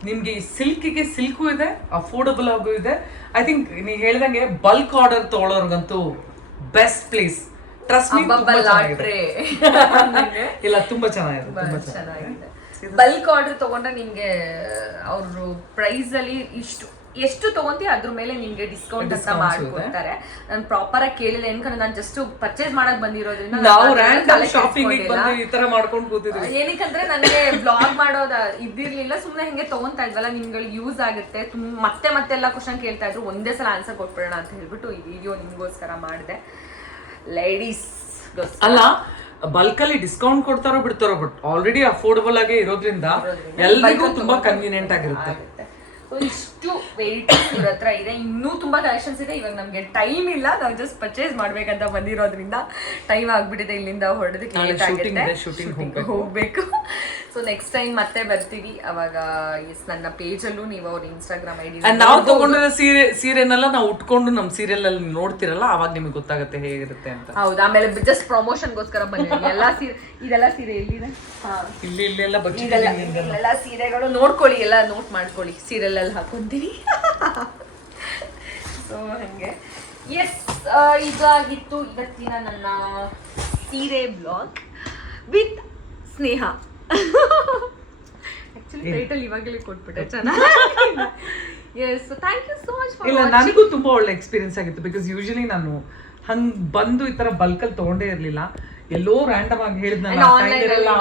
ನಿಮಗೆ. ಸಿಲ್ಕಿಗೆ ಸಿಲ್ಕು ಇದೆ, ಅಫೋರ್ಡಬಲ್ ಆಗು ಇದೆ. ಐ ಥಿಂಕ್ ನೀವು ಹೇಳ್ದಂಗೆ ಬಲ್ಕ್ ಆರ್ಡರ್ ತೊಗೊಳೋರ್ಗಂತೂ ಬೆಸ್ಟ್ ಪ್ಲೇಸ್. Trust me. ಇಲ್ಲ ತುಂಬಾ ಚೆನ್ನಾಗಿದೆ. ಬಲ್ಕ್ ಆರ್ಡರ್ ತಗೊಂಡ್ರೆ ನಿಮ್ಗೆ ಅವರು ಪ್ರೈಸ್ ಅಲ್ಲಿ ಎಷ್ಟು ತಗೊಂತೀವಿ ಅದ್ರ ಮೇಲೆ ನಿಮ್ಗೆ ಡಿಸ್ಕೌಂಟ್ ಅಂತ ಮಾಡ್ಕೊಡ್ತಾರೆ. ನಾನು ಪ್ರಾಪರ್ ಆಗಿ ಕೇಳಿಲ್ಲ, ಏನಕ್ಕೆ ನಾನು ಜಸ್ಟ್ ಪರ್ಚೇಸ್ ಮಾಡಕ್ ಬಂದಿರೋದ್ರಿಂದ ನಾವು ರ್ಯಾಂಡಮ್ ಶಾಪಿಂಗ್ ಬಂದು ಈ ತರ ಮಾಡ್ಕೊಂಡು ಕೂತಿದ್ವಿ. ಏನಕ್ಕಂದ್ರೆ ನನಗೆ ಬ್ಲಾಗ್ ಮಾಡೋದ ಇದ್ದಿರ್ಲಿಲ್ಲ, ಸುಮ್ನೆ ಹಿಂಗೆ ತಗೊಂತಾ ಇದ್ವಲ್ಲ ನಿಮ್ಗಳಿಗೆ ಯೂಸ್ ಆಗುತ್ತೆ. ಮತ್ತೆ ಎಲ್ಲ ಕ್ವಶನ್ ಕೇಳ್ತಾ ಇದ್ರು, ಒಂದೇ ಸಲ ಆನ್ಸರ್ ಕೊಟ್ಬಿಡೋಣ ಅಂತ ಹೇಳ್ಬಿಟ್ಟು ಈ ವಿಡಿಯೋ ನಿಮ್ಗೋಸ್ಕರ ಮಾಡಿದೆ. ಲೇಡೀಸ್ ಅಲ್ಲ, ಬಲ್ಕ್ ಅಲ್ಲಿ ಡಿಸ್ಕೌಂಟ್ ಕೊಡ್ತಾರೋ ಬಿಡ್ತಾರೋ, ಬಟ್ ಆಲ್ರೆಡಿ ಅಫೋರ್ಡಬಲ್ ಆಗಿ ಇರೋದ್ರಿಂದ ಎಲ್ರಿಗೂ ತುಂಬಾ ಕನ್ವೀನಿಯಂಟ್ ಆಗಿರುತ್ತೆ. ಇಷ್ಟು ವೆರೈಟೀಸ್ ಇವ್ರ ಹತ್ರ ಇದೆ, ಇನ್ನೂ ತುಂಬಾ ಕಲೆಕ್ಷನ್ಸ್ ಇದೆ. ಇವಾಗ ನಮ್ಗೆ ಟೈಮ್ ಇಲ್ಲ, ನಾವು ಜಸ್ಟ್ ಪರ್ಚೇಸ್ ಮಾಡ್ಬೇಕಂತ ಬಂದಿರೋದ್ರಿಂದ ಟೈಮ್ ಆಗ್ಬಿಟ್ಟಿದೆ. ಇಲ್ಲಿಂದ ಹೊರಡೋದಕ್ಕೆ ಹೋಗ್ಬೇಕು. ಸೊ ನೆಕ್ಸ್ಟ್ ಟೈಮ್ ಮತ್ತೆ ಬರ್ತೀವಿ ಅವಾಗ. ನನ್ನ ಪೇಜ್ ಅಲ್ಲೂ ನೀವು ಅವ್ರ ಇನ್ಸ್ಟಾಗ್ರಾಮ್ ಐಡಿ ನಾವು ತಗೊಂಡಿರೋ ಸೀರೆನೆಲ್ಲ ನಾವು ಉಟ್ಕೊಂಡು ನಮ್ಮ ಸೀರಿಯಲ್ ಅಲ್ಲಿ ನೋಡ್ತಿರಲ್ಲ, ಅವಾಗ ನಿಮಗೆ ಗೊತ್ತಾಗುತ್ತೆ ಹೇಗಿರುತ್ತೆ ಅಂತ. ಹೌದು, ಆಮೇಲೆ ಜಸ್ಟ್ ಪ್ರಮೋಷನ್ಗೋಸ್ಕರ ಬಂದಿದ್ದೀವಿ. ಎಲ್ಲಾ ಸೀರೆ, ಇದೆಲ್ಲ ಸೀರೆ ಎಲ್ಲಿದೆ? ಇಲ್ಲೆಲ್ಲ ಸೀರೆಗಳು ನೋಡ್ಕೊಳ್ಳಿ, ಎಲ್ಲ ನೋಟ್ ಮಾಡ್ಕೊಳ್ಳಿ, ಸೀರಿಯಲ್ ಅಲ್ಲಿ ಹಾಕೊಂತೀವಿ. ಸೊ ಹಂಗೆ ಎಸ್, ಇದಾಗಿತ್ತು ಇವತ್ತಿನ ನನ್ನ ಸೀರೆ blog with Sneha. Actually title ಇವಾಗಲೇ ಕೊಟ್ಬಿಟ್ಟೆ, ಚೆನ್ನಾಗಿ. Yes, thank you so much for. ಇಲ್ಲ, ನನಗೂ ತುಂಬಾ ಒಳ್ಳೆ ಎಕ್ಸ್ಪೀರಿಯನ್ಸ್ ಆಗಿತ್ತು. ಬಿಕಾಸ್ ಯೂಶಲಿ ನಾನು ಹಂಗ್ ಬಂದು ಈ ತರ ಬಲ್ಕಲ್ಲಿ ತಗೊಂಡೇ ಇರ್ಲಿಲ್ಲ. ಎಲ್ಲೋ ರ್ಯಾಂಡಮ್ ಆಗಿ ಹೇಳಿದ್ನಲ್ಲ,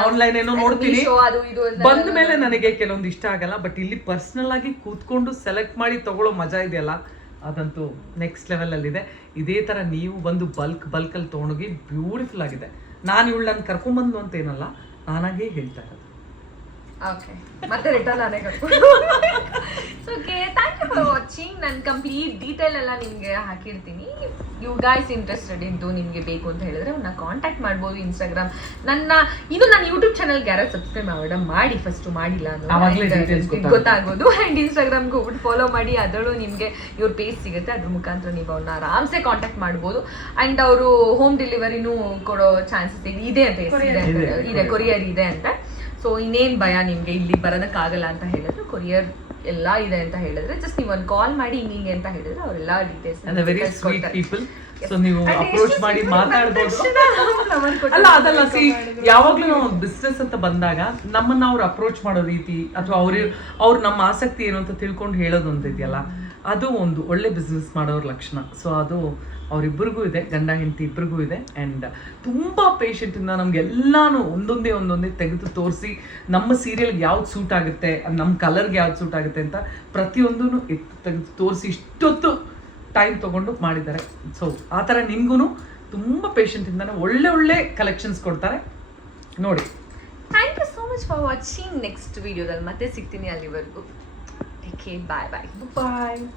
ಆನ್ಲೈನ್ ಏನೋ ನೋಡ್ತೀನಿ, ಬಂದ ಮೇಲೆ ನನಗೆ ಕೆಲವೊಂದು ಇಷ್ಟ ಆಗಲ್ಲ. ಬಟ್ ಇಲ್ಲಿ ಪರ್ಸನಲ್ ಆಗಿ ಕೂತ್ಕೊಂಡು ಸೆಲೆಕ್ಟ್ ಮಾಡಿ ತಗೊಳ್ಳೋ ಮಜಾ ಇದೆಯಲ್ಲ, ಅದಂತೂ ನೆಕ್ಸ್ಟ್ ಲೆವೆಲ್ ಅಲ್ಲಿ ಇದೆ. ಇದೇ ತರ ನೀವು ಬಂದು ಬಲ್ಕಲ್ಲಿ ತಗೊಂಡೋಗಿ ಬ್ಯೂಟಿಫುಲ್ ಆಗಿದೆ. ನಾನು ಇವಳು ನಾನು ಕರ್ಕೊಂಡ್ಬಂದು ಅಂತ ಏನಲ್ಲ, ನಾನಾಗೇ ಹೇಳ್ತಾ ಇರೋದು. ಓಕೆ, ಮತ್ತೆ ರಿಟರ್ನ್ ನಾನೇ ಕರ್ಕೊಂಡು. Okay, thank you for watching. ನಾನು ಕಂಪ್ಲೀಟ್ ಡೀಟೇಲ್ ಎಲ್ಲ ನಿಮಗೆ ಹಾಕಿರ್ತೀನಿ. ಯು ಗೈಸ್ ಇಂಟ್ರೆಸ್ಟೆಡ್ ಇದ್ದು ನಿಮಗೆ ಬೇಕು ಅಂತ ಹೇಳಿದ್ರೆ ನನ್ನ ಕಾಂಟ್ಯಾಕ್ಟ್ ಮಾಡ್ಬೋದು. ಇನ್ಸ್ಟಾಗ್ರಾಮ್ ನನ್ನ ಯೂಟ್ಯೂಬ್ ಚಾನಲ್ಗೆ ಯಾರು ಸಬ್ಸ್ಕ್ರೈಬ್ ಮಾಡಿ, ಫಸ್ಟ್ ಮಾಡಿಲ್ಲ ಅಂದ್ರೆ ಗೊತ್ತಾಗೋದು. ಆ್ಯಂಡ್ ಇನ್ಸ್ಟಾಗ್ರಾಮ್ಗೆ ಹೋಗ್ಬಿಟ್ಟು ಫಾಲೋ ಮಾಡಿ, ಅದರಲ್ಲೂ ನಿಮಗೆ ಇವ್ರ ಪೇಜ್ ಸಿಗುತ್ತೆ, ಅದ್ರ ಮುಖಾಂತರ ನೀವು ಅವ್ರನ್ನ ಆರಾಮ್ಸೆ ಕಾಂಟ್ಯಾಕ್ಟ್ ಮಾಡ್ಬೋದು. ಆ್ಯಂಡ್ ಅವರು ಹೋಮ್ ಡೆಲಿವರಿನೂ ಕೊಡೋ ಚಾನ್ಸಸ್ ಇದೆ ಅಂತ, ಇದೆ ಕೊರಿಯರ್ ಇದೆ ಅಂತ. ಸೊ ಇನ್ನೇನು ಭಯ ನಿಮಗೆ ಇಲ್ಲಿ ಬರೋದಕ್ಕಾಗಲ್ಲ ಅಂತ ಹೇಳಿದ್ರೆ, ಕೊರಿಯರ್ ಎಲ್ಲ ಇದೆ ಅಂತ ಹೇಳಿದ್ರೆ ಜಸ್ಟ್ ನೀವು ಒಂದು ಕಾಲ್ ಮಾಡಿ ಹಿಂಗೆ ಅಂತ ಹೇಳಿದ್ರೆ ಅವರೆಲ್ಲ ಡೀಟೇಲ್ಸ್ ನೀವು ಅಪ್ರೋಚ್ ಮಾಡಿ ಮಾತಾಡ್ಬೋದು. ಅಲ್ಲ ಅದಲ್ಲ, ಯಾವಾಗ್ಲೂ ನಾವು ಬಿಸ್ನೆಸ್ ಅಂತ ಬಂದಾಗ ನಮ್ಮನ್ನ ಅವ್ರು ಅಪ್ರೋಚ್ ಮಾಡೋ ರೀತಿ, ಅಥವಾ ಅವ್ರು ನಮ್ಮ ಆಸಕ್ತಿ ಏನು ಅಂತ ತಿಳ್ಕೊಂಡು ಹೇಳೋದು ಅಂತ ಇದೆಯಲ್ಲ, ಅದು ಒಂದು ಒಳ್ಳೆ ಬಿಸ್ನೆಸ್ ಮಾಡೋರ ಲಕ್ಷಣ. ಸೊ ಅದು ಅವರಿಬ್ಬರಿಗೂ ಇದೆ, ಗಂಡ ಹೆಂಡತಿ ಇಬ್ಬರಿಗೂ ಇದೆ. ಆ್ಯಂಡ್ ತುಂಬ ಪೇಷಂಟಿಂದ ನಮಗೆಲ್ಲಾನು ಒಂದೊಂದೇ ತೆಗೆದು ತೋರಿಸಿ, ನಮ್ಮ ಸೀರಿಯಲ್ಗೆ ಯಾವ್ದು ಸೂಟ್ ಆಗುತ್ತೆ, ನಮ್ಮ ಕಲರ್ಗೆ ಯಾವ್ದು ಸೂಟ್ ಆಗುತ್ತೆ ಅಂತ ಪ್ರತಿಯೊಂದೂ ತೆಗೆದು ತೋರಿಸಿ ಇಷ್ಟೊತ್ತು ಟೈಮ್ ತೊಗೊಂಡು ಮಾಡಿದ್ದಾರೆ. ಸೊ ಆ ಥರ ನಿಮಗೂ ತುಂಬ ಪೇಷಂಟಿಂದ ಒಳ್ಳೆ ಕಲೆಕ್ಷನ್ಸ್ ಕೊಡ್ತಾರೆ, ನೋಡಿ. Thank you so much for watching. Next ವಿಡಿಯೋದಲ್ಲಿ ಮತ್ತೆ ಸಿಗ್ತೀನಿ, ಅಲ್ಲಿವರೆಗೂ ಟೇಕ್ ಕೇರ್, ಬಾಯ್.